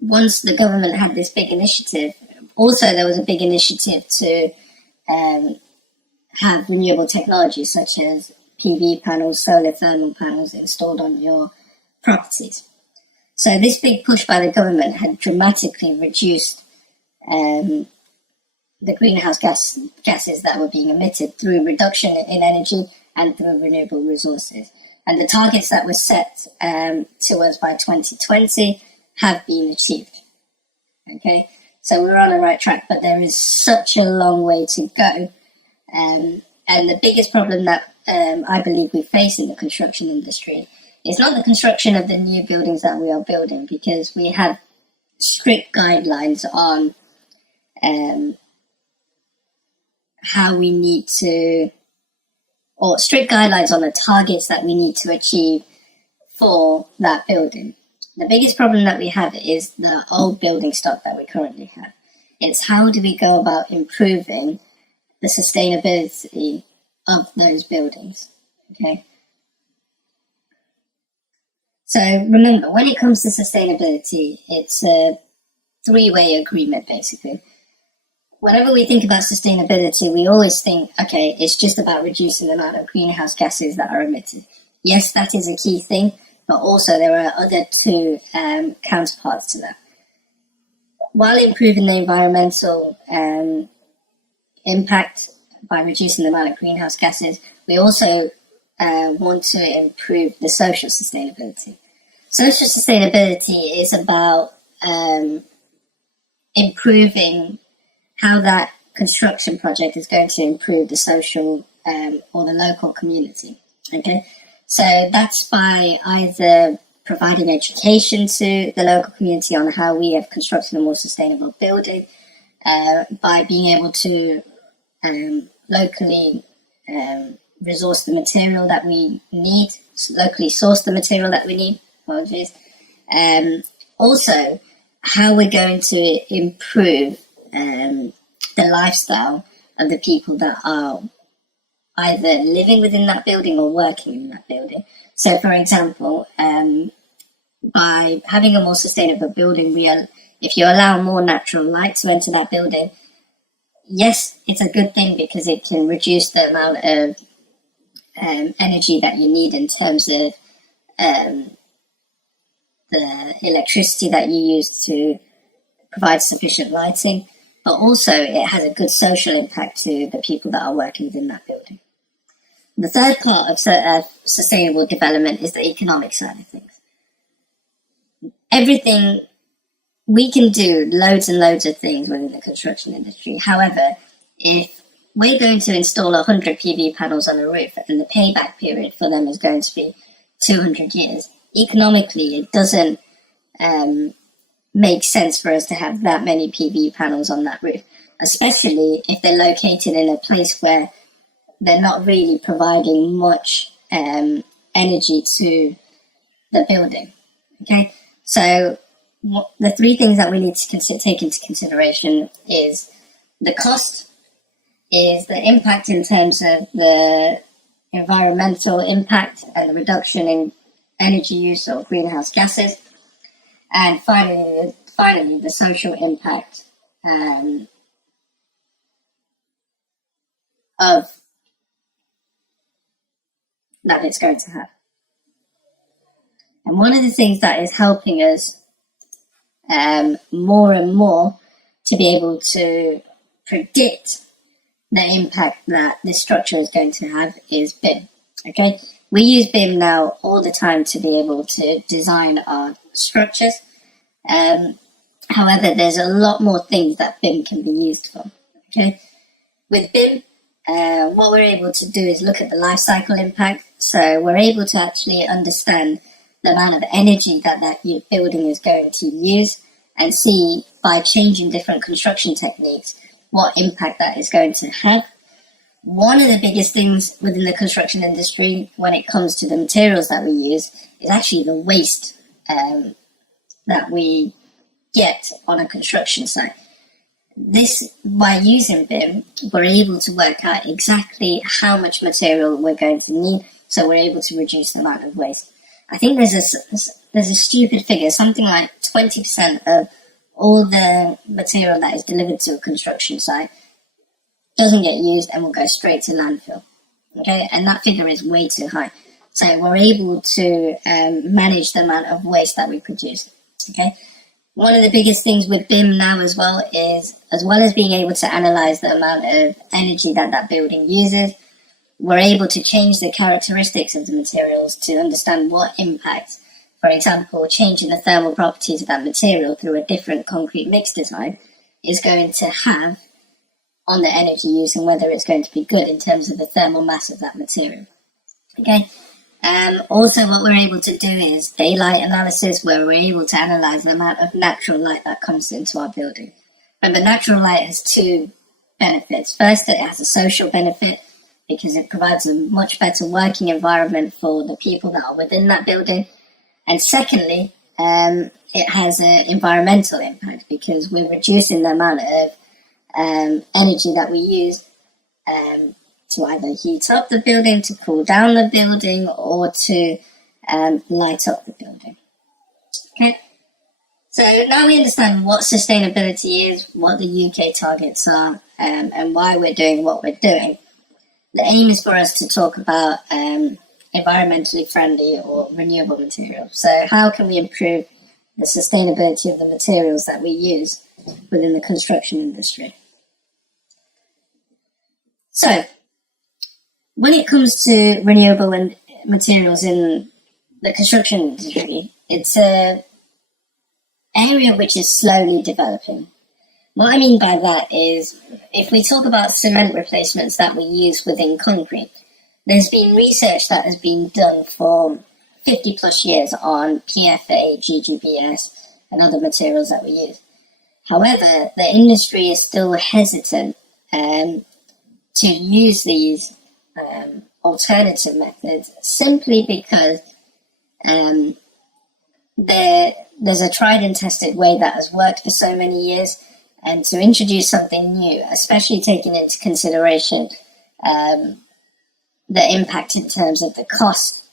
once the government had this big initiative, also there was a big initiative to have renewable technology such as PV panels, solar thermal panels installed on your properties. So this big push by the government had dramatically reduced the greenhouse gases that were being emitted through reduction in energy and through renewable resources. And the targets that were set to us by 2020 have been achieved. Okay, so we're on the right track, but there is such a long way to go. And the biggest problem that I believe we face in the construction industry is not the construction of the new buildings that we are building, because we have strict guidelines on how we need to, or strict guidelines on the targets that we need to achieve for that building. The biggest problem that we have is the old building stock that we currently have. It's how do we go about improving the sustainability of those buildings, okay? So remember, when it comes to sustainability, it's a three-way agreement, basically. Whenever we think about sustainability, we always think, okay, it's just about reducing the amount of greenhouse gases that are emitted. Yes, that is a key thing, but also there are other two counterparts to that. While improving the environmental impact by reducing the amount of greenhouse gases, we also want to improve the social sustainability. Social sustainability is about improving how that construction project is going to improve the social or the local community. Okay, so that's by either providing education to the local community on how we have constructed a more sustainable building, by being able to locally resource the material that we need, locally source the material that we need. Apologies. Also, how we're going to improve the lifestyle of the people that are either living within that building or working in that building. So, for example, by having a more sustainable building, if you allow more natural light to enter that building, yes, it's a good thing because it can reduce the amount of energy that you need in terms of the electricity that you use to provide sufficient lighting, but also it has a good social impact to the people that are working within that building. The third part of sustainable development is the economic side of things. Everything, we can do loads and loads of things within the construction industry. However, if we're going to install 100 PV panels on a roof and the payback period for them is going to be 200 years, economically it doesn't make sense for us to have that many PV panels on that roof, especially if they're located in a place where they're not really providing much energy to the building. Okay, so the three things that we need to take into consideration is the cost, is the impact in terms of the environmental impact and the reduction in energy use or greenhouse gases, and finally the social impact of that it's going to have. And one of the things that is helping us more and more to be able to predict the impact that this structure is going to have is BIM. Okay, we use BIM now all the time to be able to design our structures. However, there's a lot more things that BIM can be used for. Okay, with BIM, what we're able to do is look at the life cycle impact. So we're able to actually understand the amount of energy that building is going to use and see by changing different construction techniques what impact that is going to have. One of the biggest things within the construction industry when it comes to the materials that we use is actually the waste that we get on a construction site. This, by using BIM, we're able to work out exactly how much material we're going to need, so we're able to reduce the amount of waste. I think there's a stupid figure, something like 20% of all the material that is delivered to a construction site doesn't get used and will go straight to landfill. Okay, and that figure is way too high. So we're able to manage the amount of waste that we produce. Okay, one of the biggest things with BIM now as well as being able to analyze the amount of energy that building uses, we're able to change the characteristics of the materials to understand what impact, for example, changing the thermal properties of that material through a different concrete mix design is going to have on the energy use and whether it's going to be good in terms of the thermal mass of that material. Okay. Also, what we're able to do is daylight analysis, where we're able to analyze the amount of natural light that comes into our building. Remember, natural light has two benefits. First, it has a social benefit because it provides a much better working environment for the people that are within that building. And secondly, it has an environmental impact because we're reducing the amount of energy that we use to either heat up the building, to cool down the building, or to light up the building. Okay, So now we understand what sustainability is, what the UK targets are, and why we're doing what we're doing. The aim is for us to talk about environmentally friendly or renewable materials. So how can we improve the sustainability of the materials that we use within the construction industry? So when it comes to renewable and materials in the construction industry, it's an area which is slowly developing. What I mean by that is, if we talk about cement replacements that we use within concrete, there's been research that has been done for 50 plus years on PFA, GGBS, and other materials that we use. However, the industry is still hesitant to use these alternative methods simply because there's a tried and tested way that has worked for so many years, and to introduce something new, especially taking into consideration the impact in terms of the cost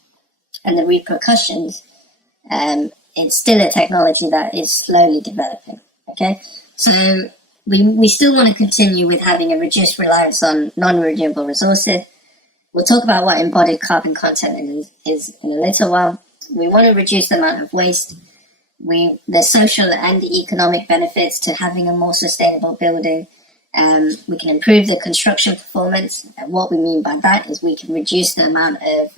and the repercussions, it's still a technology that is slowly developing. Okay, so we still want to continue with having a reduced reliance on non-renewable resources. We'll talk about what embodied carbon content is in a little while. We want to reduce the amount of waste. There's social and economic benefits to having a more sustainable building. We can improve the construction performance. And what we mean by that is we can reduce the amount of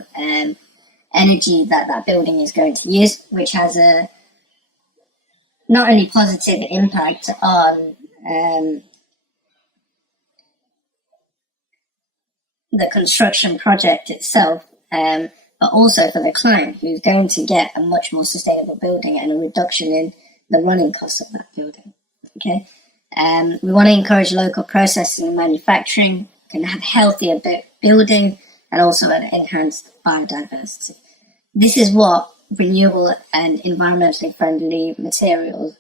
energy that building is going to use, which has a not only positive impact on the construction project itself, but also for the client, who's going to get a much more sustainable building and a reduction in the running costs of that building. Okay, we want to encourage local processing and manufacturing, can have healthier building, and also an enhanced biodiversity. This is what renewable and environmentally friendly materials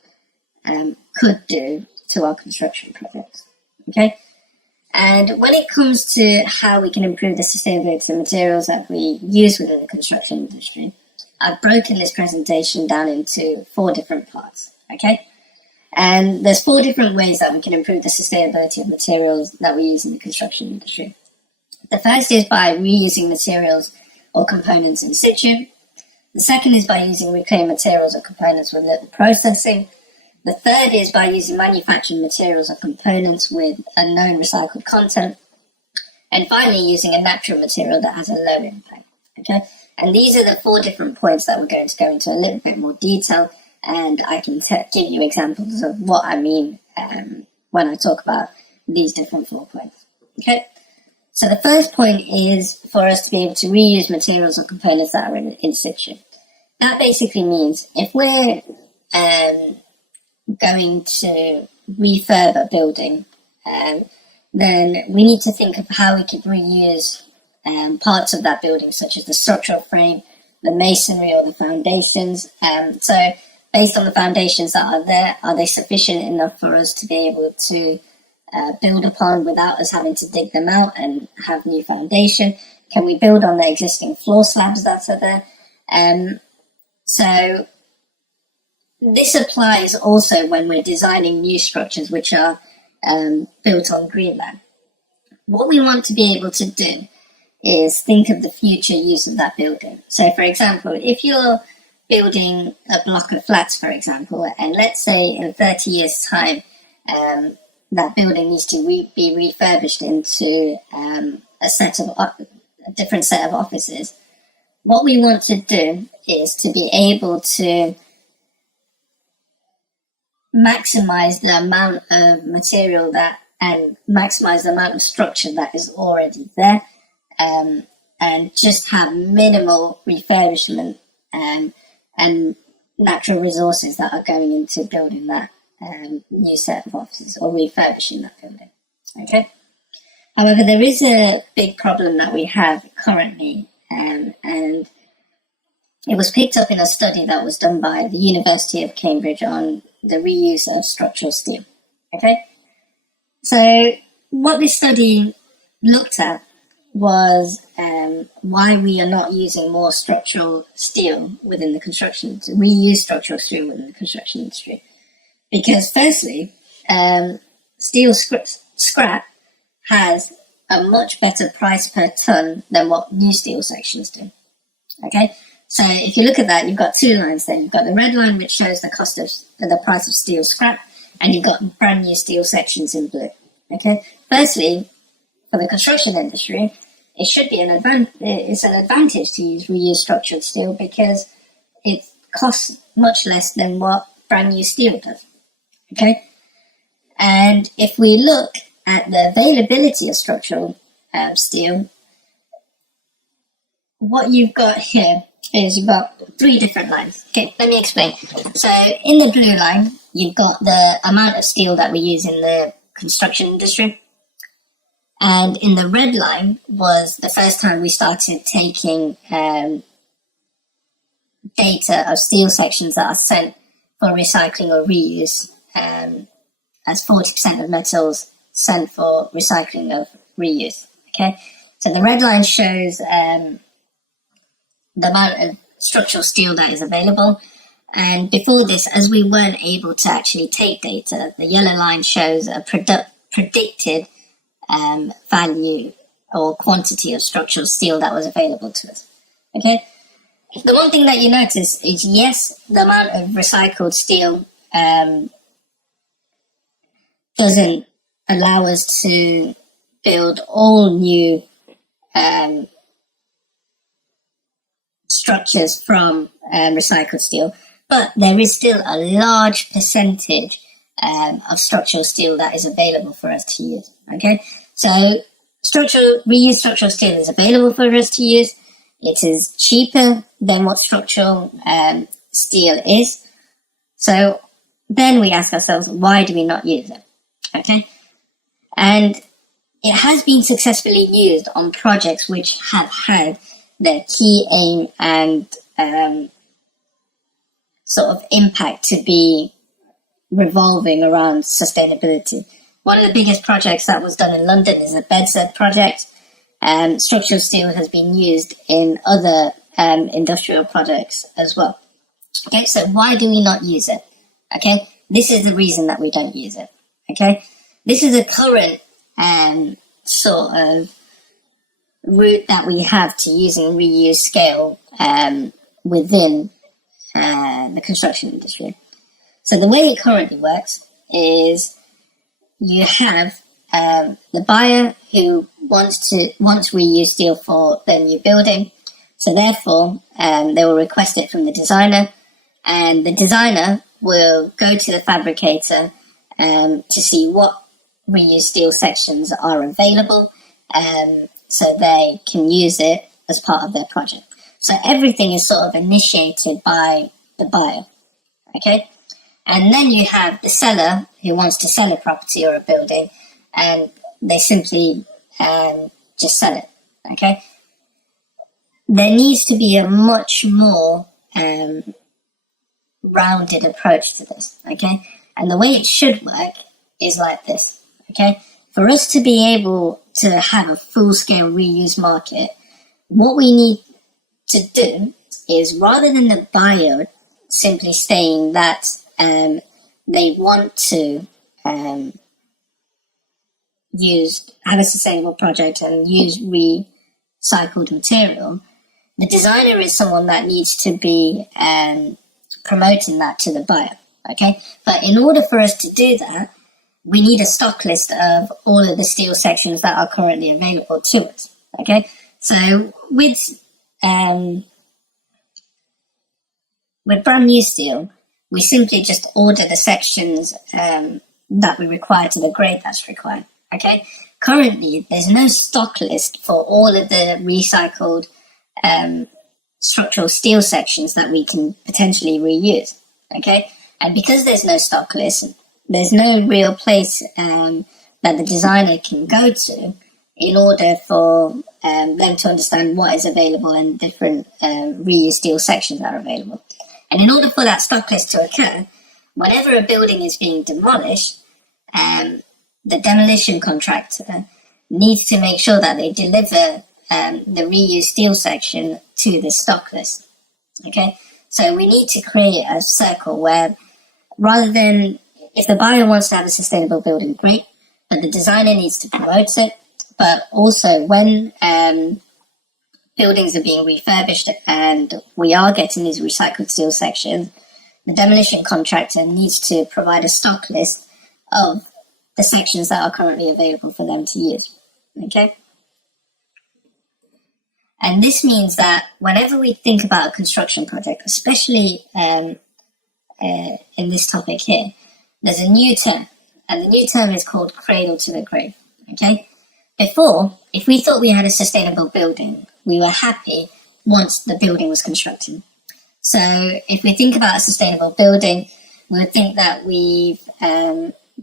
could do to our construction projects. Okay. And when it comes to how we can improve the sustainability of materials that we use within the construction industry, I've broken this presentation down into 4 different parts, okay? And there's 4 different ways that we can improve the sustainability of materials that we use in the construction industry. The first is by reusing materials or components in situ. The second is by using reclaimed materials or components with little processing. The third is by using manufactured materials or components with a known recycled content. And finally, using a natural material that has a low impact. Okay, and these are the 4 different points that we're going to go into a little bit more detail, and I can give you examples of what I mean when I talk about these different 4 points. Okay, so the first point is for us to be able to reuse materials or components that are in situ. That basically means if we're going to refurb a building, then we need to think of how we could reuse parts of that building, such as the structural frame, the masonry, or the foundations. So based on the foundations that are there, are they sufficient enough for us to be able to build upon without us having to dig them out and have new foundation? Can we build on the existing floor slabs that are there? So this applies also when we're designing new structures which are built on greenland. What we want to be able to do is think of the future use of that building. So, for example, if you're building a block of flats, for example, and let's say in 30 years' time, that building needs to be refurbished into a different set of offices. What we want to do is to be able to maximize the amount of material and maximize the amount of structure that is already there, and just have minimal refurbishment and natural resources that are going into building that new set of offices or refurbishing that building. Okay. However, there is a big problem that we have currently, and it was picked up in a study that was done by the University of Cambridge on the reuse of structural steel. Okay, so what this study looked at was why we are not using more structural steel within the construction, to reuse structural steel within the construction industry. Because firstly, steel scrap has a much better price per ton than what new steel sections do. Okay, so if you look at that, you've got two lines there. You've got the red line, which shows the cost of the price of steel scrap, and you've got brand new steel sections in blue. Okay, firstly, for the construction industry, it should be it's an advantage to use reused structured steel because it costs much less than what brand new steel does. Okay, and if we look at the availability of structural steel, what you've got here is you've got three different lines. Okay, let me explain. So in the blue line, you've got the amount of steel that we use in the construction industry. And in the red line was the first time we started taking data of steel sections that are sent for recycling or reuse, as 40% of metals sent for recycling or reuse. Okay, so the red line shows the amount of structural steel that is available. And before this, as we weren't able to actually take data, the yellow line shows a predicted value or quantity of structural steel that was available to us. Okay, the one thing that you notice is, yes, the amount of recycled steel doesn't allow us to build all new structures from recycled steel, but there is still a large percentage of structural steel that is available for us to use. Okay, so reused structural steel is available for us to use. It is cheaper than what structural steel is. So then we ask ourselves, why do we not use it? Okay, and it has been successfully used on projects which have had their key aim and sort of impact to be revolving around sustainability. One of the biggest projects that was done in London is the Bedstead project. Structural steel has been used in other industrial projects as well. Okay, so why do we not use it? Okay, this is the reason that we don't use it. Okay, this is a current sort of route that we have to using reuse scale within the construction industry. So the way it currently works is you have the buyer who wants reuse steel for their new building. So therefore, they will request it from the designer, and the designer will go to the fabricator to see what reused steel sections are available, so they can use it as part of their project. So everything is sort of initiated by the buyer. Okay, and then you have the seller who wants to sell a property or a building, and they simply just sell it. Okay, there needs to be a much more rounded approach to this. Okay, and the way it should work is like this. Okay, for us to be able to have a full-scale reuse market, what we need to do is, rather than the buyer simply saying that they want to have a sustainable project and use recycled material, the designer is someone that needs to be promoting that to the buyer. Okay, but in order for us to do that, we need a stock list of all of the steel sections that are currently available to us. Okay, so with brand new steel, we simply just order the sections that we require to the grade that's required. Okay, currently there's no stock list for all of the recycled structural steel sections that we can potentially reuse. Okay, and because there's no stock list, there's no real place that the designer can go to in order for them to understand what is available and different reused steel sections that are available. And in order for that stock list to occur, whenever a building is being demolished, the demolition contractor needs to make sure that they deliver the reused steel section to the stock list. Okay, so we need to create a circle where, rather than, if the buyer wants to have a sustainable building, great, but the designer needs to promote it. But also, when buildings are being refurbished and we are getting these recycled steel sections, the demolition contractor needs to provide a stock list of the sections that are currently available for them to use. Okay? And this means that whenever we think about a construction project, especially in this topic here, there's a new term, and the new term is called cradle to the grave. Okay? Before, if we thought we had a sustainable building, we were happy once the building was constructed. So if we think about a sustainable building, we would think that we've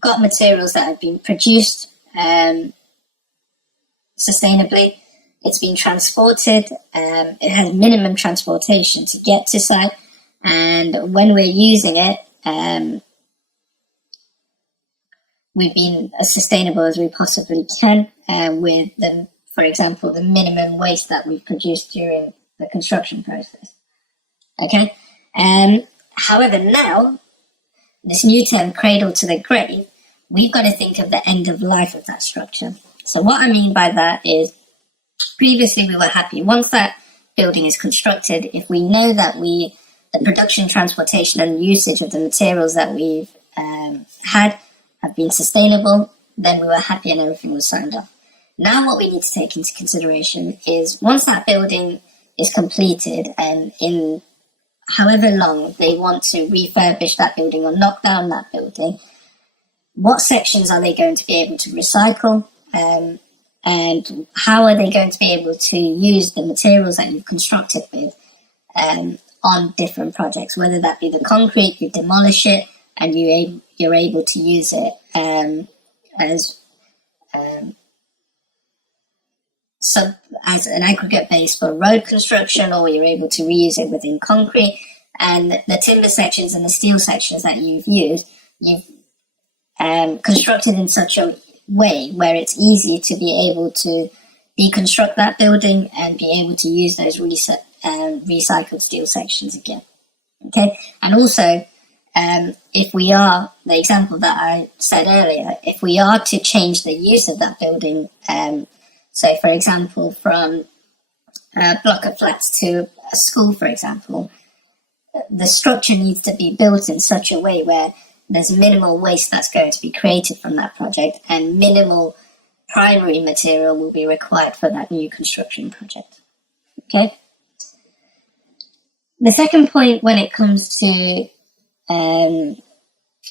got materials that have been produced sustainably. It's been transported. It has minimum transportation to get to site. And when we're using it, we've been as sustainable as we possibly can with, for example, the minimum waste that we've produced during the construction process. Okay? However, now, this new term, cradle to the grave, we've got to think of the end of life of that structure. So what I mean by that is, previously we were happy. Once that building is constructed, if we know that the production, transportation and usage of the materials that we've had have been sustainable, then we were happy and everything was signed off. Now what we need to take into consideration is, once that building is completed and in however long they want to refurbish that building or knock down that building, what sections are they going to be able to recycle? And how are they going to be able to use the materials that you've constructed with on different projects, whether that be the concrete, you demolish it, and you're able to use it as an aggregate base for road construction, or you're able to reuse it within concrete. And the timber sections and the steel sections that you've used, you've constructed in such a way where it's easy to be able to deconstruct that building and be able to use those recycled steel sections again. Okay, and also, if we are, the example that I said earlier, if we are to change the use of that building, so for example, from a block of flats to a school, for example, the structure needs to be built in such a way where there's minimal waste that's going to be created from that project, and minimal primary material will be required for that new construction project. Okay? The second point when it comes to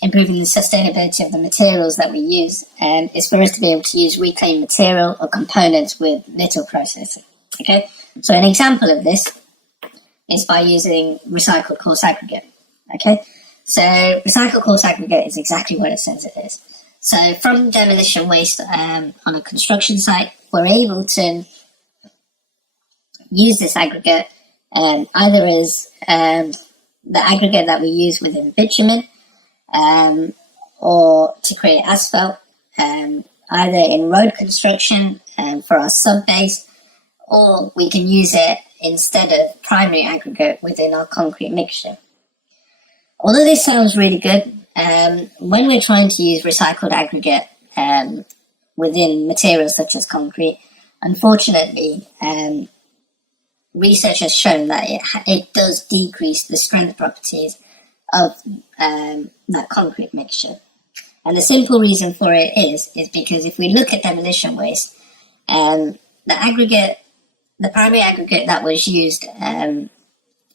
improving the sustainability of the materials that we use is for us to be able to use reclaimed material or components with little processing. Okay? So an example of this is by using recycled coarse aggregate. Okay? So recycled coarse aggregate is exactly what it says it is. So from demolition waste on a construction site, we're able to use this aggregate either as the aggregate that we use within bitumen or to create asphalt, either in road construction for our sub-base, or we can use it instead of primary aggregate within our concrete mixture. Although this sounds really good, when we're trying to use recycled aggregate within materials such as concrete, unfortunately, research has shown that it does decrease the strength properties of that concrete mixture. And the simple reason for it is because if we look at demolition waste, the primary aggregate that was used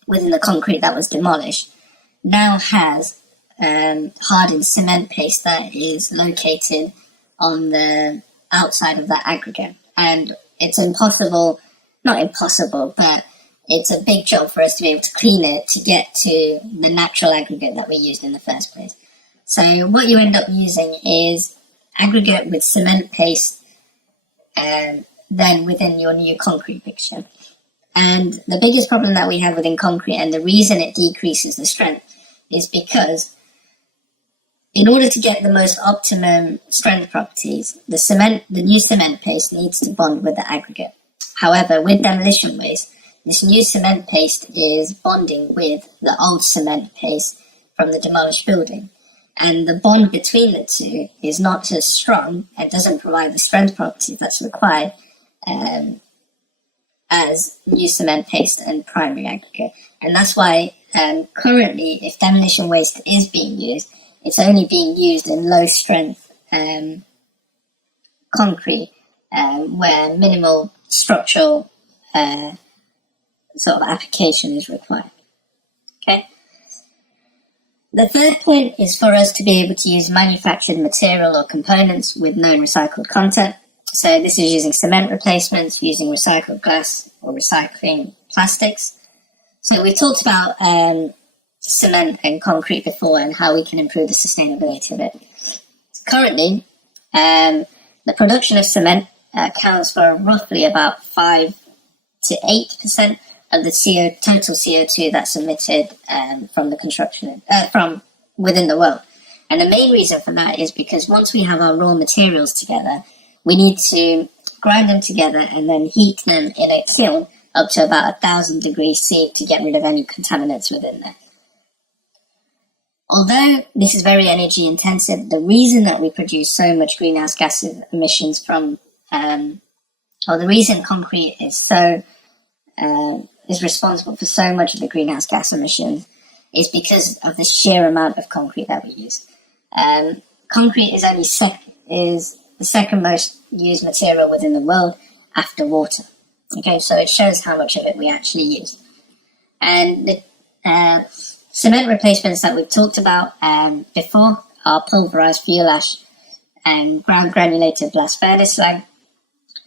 within the concrete that was demolished now has hardened cement paste that is located on the outside of that aggregate. And it's not impossible, but it's a big job for us to be able to clean it to get to the natural aggregate that we used in the first place. So what you end up using is aggregate with cement paste then within your new concrete mixture. And the biggest problem that we have within concrete, and the reason it decreases the strength, is because In order to get the most optimum strength properties, the new cement paste needs to bond with the aggregate. However, with demolition waste, this new cement paste is bonding with the old cement paste from the demolished building. And the bond between the two is not as strong and doesn't provide the strength property that's required as new cement paste and primary aggregate. And that's why currently, if demolition waste is being used, it's only being used in low strength concrete where minimal structural sort of application is required. Okay. The third point is for us to be able to use manufactured material or components with known recycled content. So this is using cement replacements, using recycled glass, or recycling plastics. So we talked about cement and concrete before and how we can improve the sustainability of it. Currently, the production of cement accounts for roughly about 5 to 8% of the total CO2 that's emitted from the construction, from within the world. And the main reason for that is because once we have our raw materials together, we need to grind them together and then heat them in a kiln up to about 1,000 degrees C to get rid of any contaminants within there. Although this is very energy intensive, the reason that we produce so much greenhouse gas emissions from, or the reason concrete is responsible for so much of the greenhouse gas emissions is because of the sheer amount of concrete that we use. Concrete is the second most used material within the world after water. Okay, so it shows how much of it we actually use. And the cement replacements that we've talked about before are pulverized fuel ash and ground granulated blast furnace slag.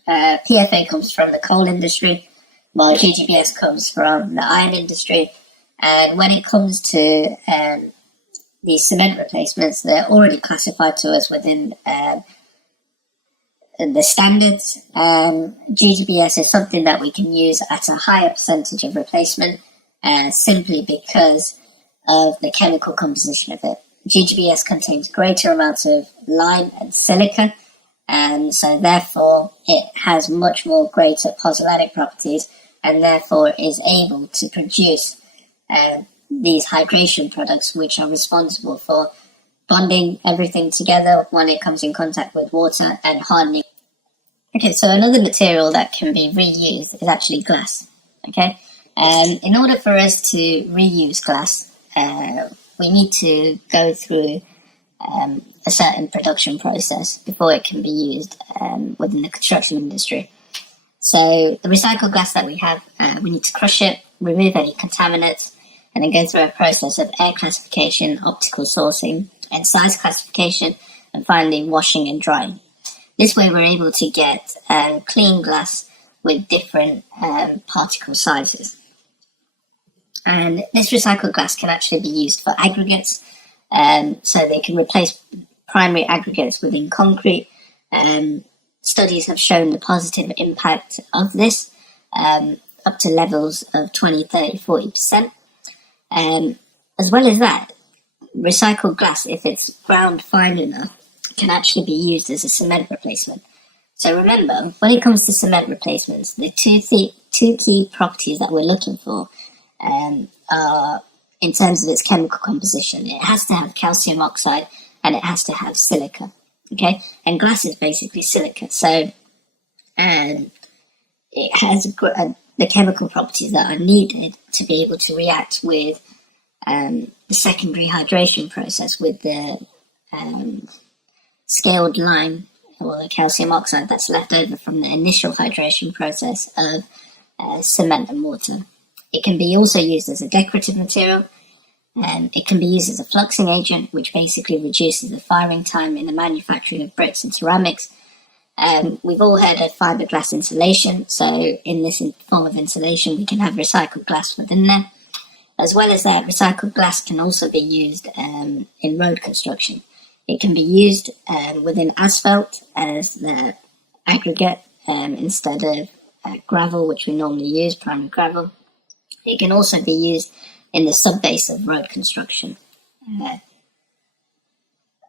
PFA comes from the coal industry, while GGBS comes from the iron industry. And when it comes to these cement replacements, they're already classified to us within the standards. GGBS is something that we can use at a higher percentage of replacement simply because of the chemical composition of it. GGBS contains greater amounts of lime and silica, and so therefore it has much more greater pozzolanic properties and therefore is able to produce these hydration products which are responsible for bonding everything together when it comes in contact with water and hardening. Okay, so another material that can be reused is actually glass. Okay, in order for us to reuse glass, we need to go through a certain production process before it can be used within the construction industry. So the recycled glass that we have, we need to crush it, remove any contaminants, and then go through a process of air classification, optical sourcing, and size classification, and finally washing and drying. This way we're able to get clean glass with different particle sizes. And this recycled glass can actually be used for aggregates, so they can replace primary aggregates within concrete. Studies have shown the positive impact of this up to levels of 20, 30, 40%. As well as that, recycled glass, if it's ground fine enough, can actually be used as a cement replacement. So remember, when it comes to cement replacements, the two key properties that we're looking for are, in terms of its chemical composition, it has to have calcium oxide and it has to have silica. Okay, and glass is basically silica, so it has the chemical properties that are needed to be able to react with the secondary hydration process with the scaled lime or the calcium oxide that's left over from the initial hydration process of cement and water. It can be also used as a decorative material. It can be used as a fluxing agent, which basically reduces the firing time in the manufacturing of bricks and ceramics. We've all heard of fiberglass insulation, so in this form of insulation we can have recycled glass within there. As well as that, recycled glass can also be used in road construction. It can be used within asphalt as the aggregate instead of gravel, which we normally use, primary gravel. It can also be used in the subbase of road construction.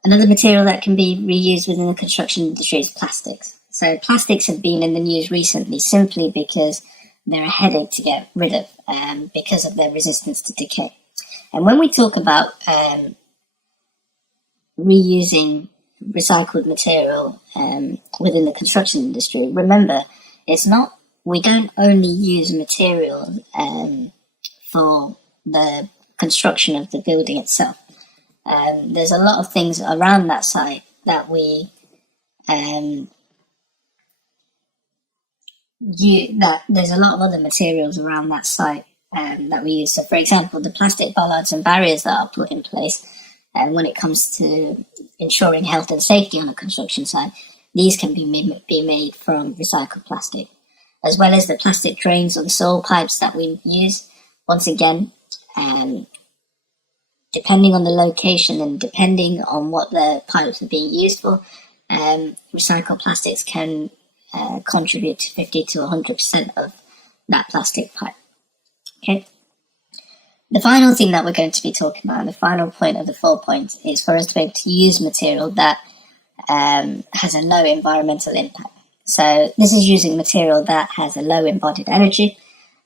Another material that can be reused within the construction industry is plastics. So plastics have been in the news recently simply because they're a headache to get rid of because of their resistance to decay. And when we talk about reusing recycled material within the construction industry, remember, we don't only use material for the construction of the building itself. There's a lot of things around that site that we there's a lot of other materials around that site that we use. So, for example, the plastic bollards and barriers that are put in place, when it comes to ensuring health and safety on a construction site, these can be made from recycled plastic, as well as the plastic drains or the soil pipes that we use. Once again, depending on the location and depending on what the pipes are being used for, recycled plastics can contribute to 50 to 100% of that plastic pipe. Okay. The final thing that we're going to be talking about, and the final point of the 4 points, is for us to be able to use material that has a low environmental impact. So this is using material that has a low embodied energy.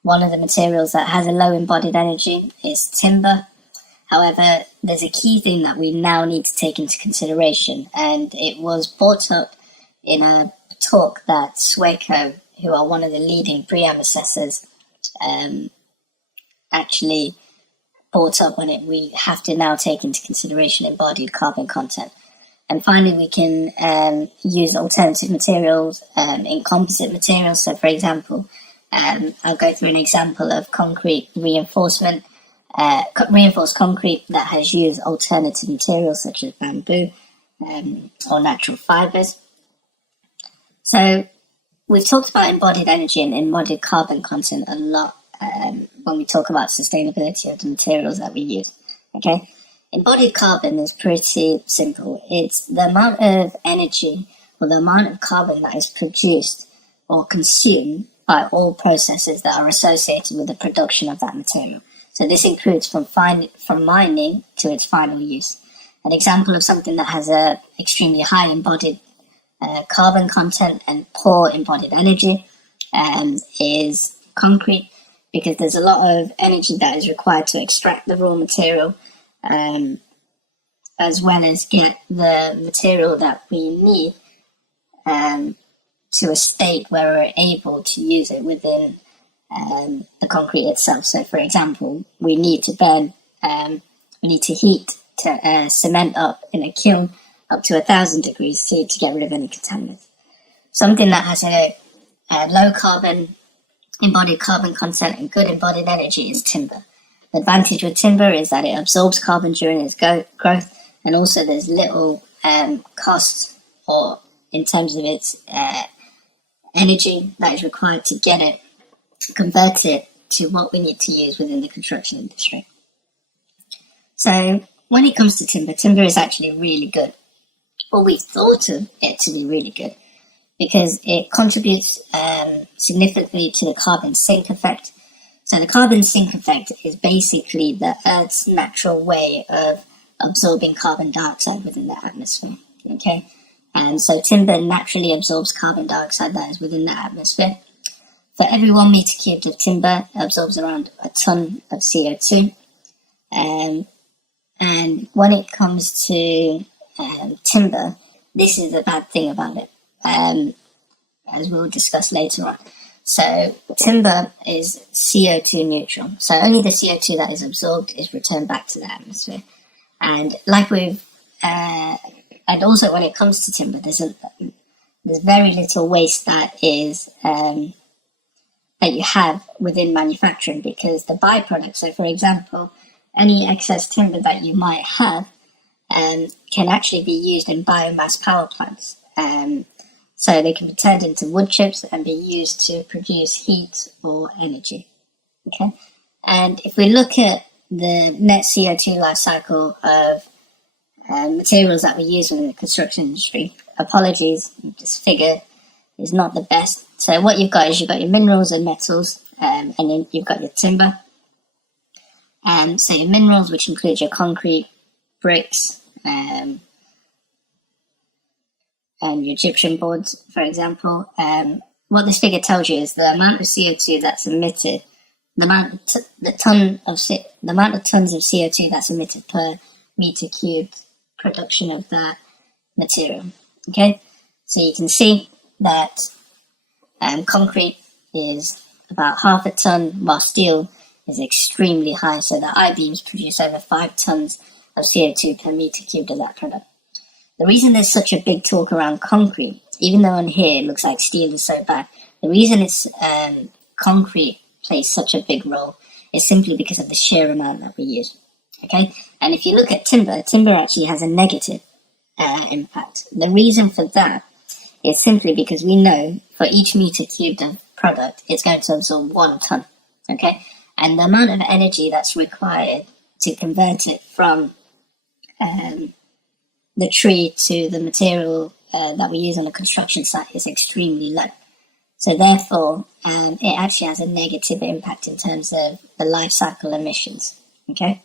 One of the materials that has a low embodied energy is timber. However, there's a key thing that we now need to take into consideration, and it was brought up in a talk that SWECO, who are one of the leading BREEAM assessors, actually brought up we have to now take into consideration embodied carbon content. And finally, we can use alternative materials in composite materials. So, for example, I'll go through an example of concrete reinforcement, reinforced concrete that has used alternative materials such as bamboo or natural fibers. So we've talked about embodied energy and embodied carbon content a lot when we talk about sustainability of the materials that we use. Okay, embodied carbon is pretty simple. It's the amount of energy or the amount of carbon that is produced or consumed by all processes that are associated with the production of that material. So this includes from mining to its final use. An example of something that has a extremely high embodied carbon content and poor embodied energy is concrete, because there's a lot of energy that is required to extract the raw material, as well as get the material that we need to a state where we're able to use it within the concrete itself. So, for example, we need to heat cement up in a kiln up to 1,000 degrees C to get rid of any contaminants. Something that has a low carbon, embodied carbon content and good embodied energy is timber. The advantage with timber is that it absorbs carbon during its growth, and also there's little cost or in terms of its energy that is required to get it, convert it to what we need to use within the construction industry. So when it comes to timber, timber is actually really good. Well, we thought of it to be really good because it contributes significantly to the carbon sink effect. So the carbon sink effect is basically the Earth's natural way of absorbing carbon dioxide within the atmosphere. Okay, and so timber naturally absorbs carbon dioxide that is within the atmosphere. For every 1 meter cubed of timber, it absorbs around a ton of CO2. And when it comes to timber, this is the bad thing about it, as we'll discuss later on. So timber is CO2 neutral. So only the CO2 that is absorbed is returned back to the atmosphere. And and also when it comes to timber, there's very little waste that is that you have within manufacturing, because the byproducts, so for example, any excess timber that you might have can actually be used in biomass power plants. So they can be turned into wood chips and be used to produce heat or energy. Okay, and if we look at the net CO2 life cycle of materials that we use within the construction industry, apologies, this figure is not the best. So what you've got is you've got your minerals and metals, and then you've got your timber. So your minerals, which include your concrete, bricks, and your gypsum boards, for example, what this figure tells you is the amount of CO2 that's emitted, the amount of tons of CO2 that's emitted per meter cubed production of that material. Okay, so you can see that concrete is about half a ton, while steel is extremely high. So the I-beams produce over 5 tons of CO2 per meter cubed of that product. The reason there's such a big talk around concrete, even though on here it looks like steel is so bad, the reason it's concrete plays such a big role is simply because of the sheer amount that we use. Okay, and if you look at timber, timber actually has a negative impact. The reason for that is simply because we know for each meter cubed of product, it's going to absorb 1 ton. Okay, and the amount of energy that's required to convert it from the tree to the material that we use on a construction site is extremely low. So therefore, it actually has a negative impact in terms of the life cycle emissions. Okay.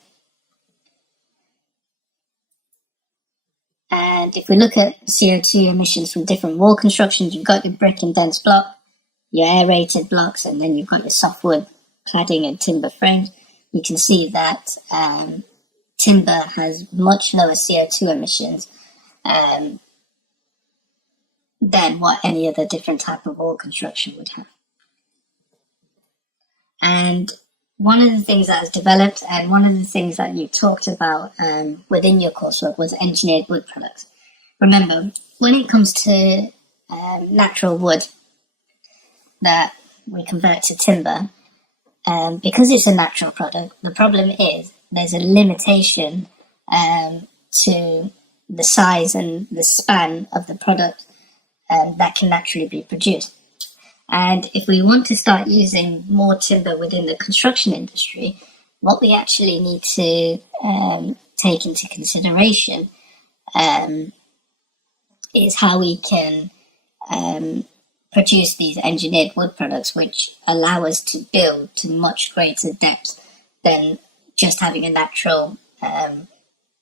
And if we look at CO2 emissions from different wall constructions, you've got your brick and dense block, your aerated blocks, and then you've got your softwood cladding and timber frames. You can see that timber has much lower CO2 emissions than what any other different type of wall construction would have. And one of the things that has developed, and one of the things that you talked about within your coursework, was engineered wood products. Remember, when it comes to natural wood that we convert to timber, because it's a natural product, the problem is there's a limitation to the size and the span of the product that can naturally be produced. And if we want to start using more timber within the construction industry, what we actually need to take into consideration is how we can produce these engineered wood products, which allow us to build to much greater depth than just having a natural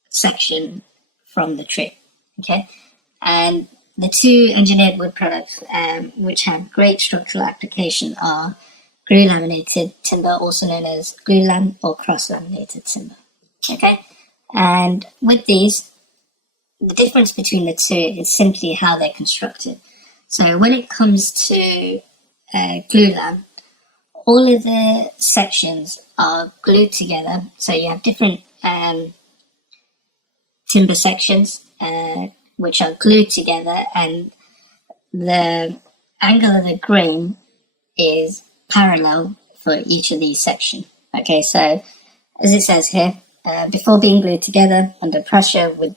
section from the tree. Okay, and the two engineered wood products which have great structural application are glue laminated timber, also known as glue lam or cross laminated timber. Okay, and with these, the difference between the two is simply how they're constructed. So when it comes to glue lam, all of the sections are glued together. So you have different timber sections which are glued together, and the angle of the grain is parallel for each of these sections. Okay, so as it says here, before being glued together under pressure with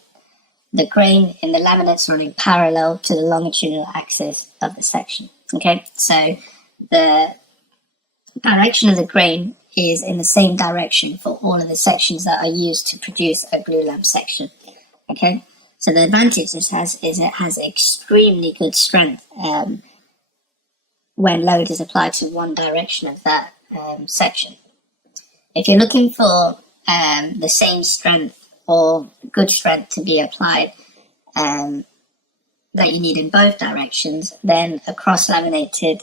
the grain in the laminates running parallel to the longitudinal axis of the section. Okay, so the direction of the grain is in the same direction for all of the sections that are used to produce a glue lam section. Okay, so the advantage this has is it has extremely good strength when load is applied to one direction of that section. If you're looking for the same strength or good strength to be applied that you need in both directions, then a cross-laminated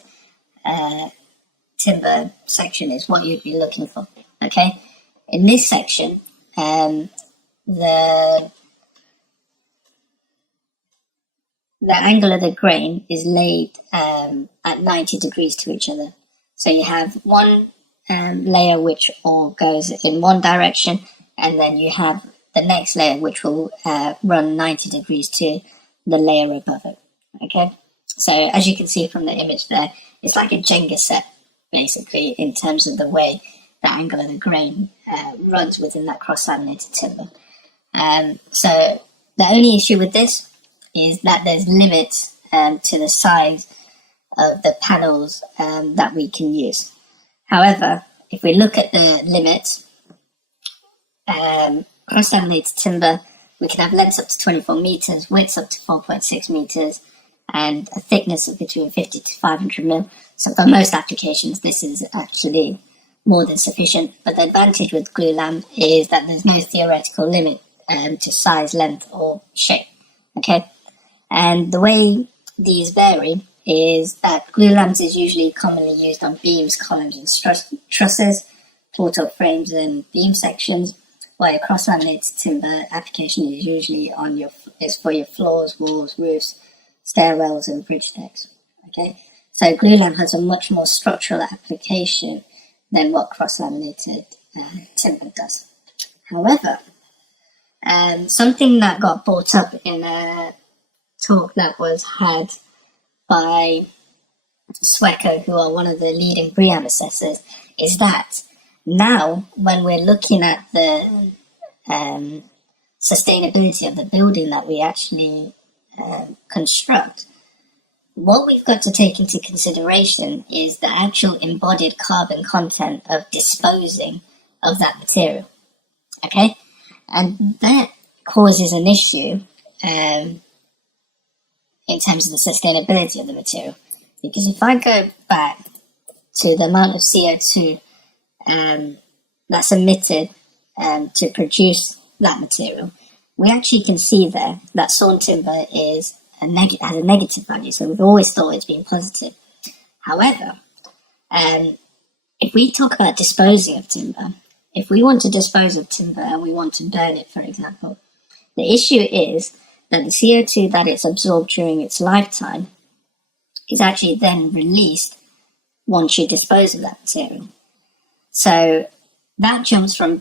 timber section is what you'd be looking for. Okay, in this section, the angle of the grain is laid at 90 degrees to each other. So you have one layer which all goes in one direction, and then you have the next layer which will run 90 degrees to the layer above it. Okay, so as you can see from the image there, it's like a Jenga set, basically, in terms of the way the angle of the grain runs within that cross-laminated timber. So the only issue with this is that there's limits to the size of the panels that we can use. However, if we look at the limits, cross-laminated timber, we can have lengths up to 24 meters, widths up to 4.6 meters, and a thickness of between 50 to 500 mil. So for most applications, this is actually more than sufficient. But the advantage with glue lam is that there's no theoretical limit to size, length, or shape. Okay, And the way these vary is that glulam is usually commonly used on beams, columns, and trusses, port-up frames, and beam sections, while cross-laminated timber application is usually for your floors, walls, roofs, stairwells, and bridge decks. Okay, so glulam has a much more structural application than what cross-laminated timber does. However, something that got brought up in a talk that was had by SWECO, who are one of the leading BREEAM assessors, is that now when we're looking at the sustainability of the building that we actually construct, what we've got to take into consideration is the actual embodied carbon content of disposing of that material. Okay? And that causes an issue in terms of the sustainability of the material. Because if I go back to the amount of CO2 that's emitted to produce that material, we actually can see there that sawn timber has a negative value. So we've always thought it's been positive. However, if we talk about disposing of timber, if we want to dispose of timber and we want to burn it, for example, the issue is that the CO2 that it's absorbed during its lifetime is actually then released once you dispose of that material. So that jumps from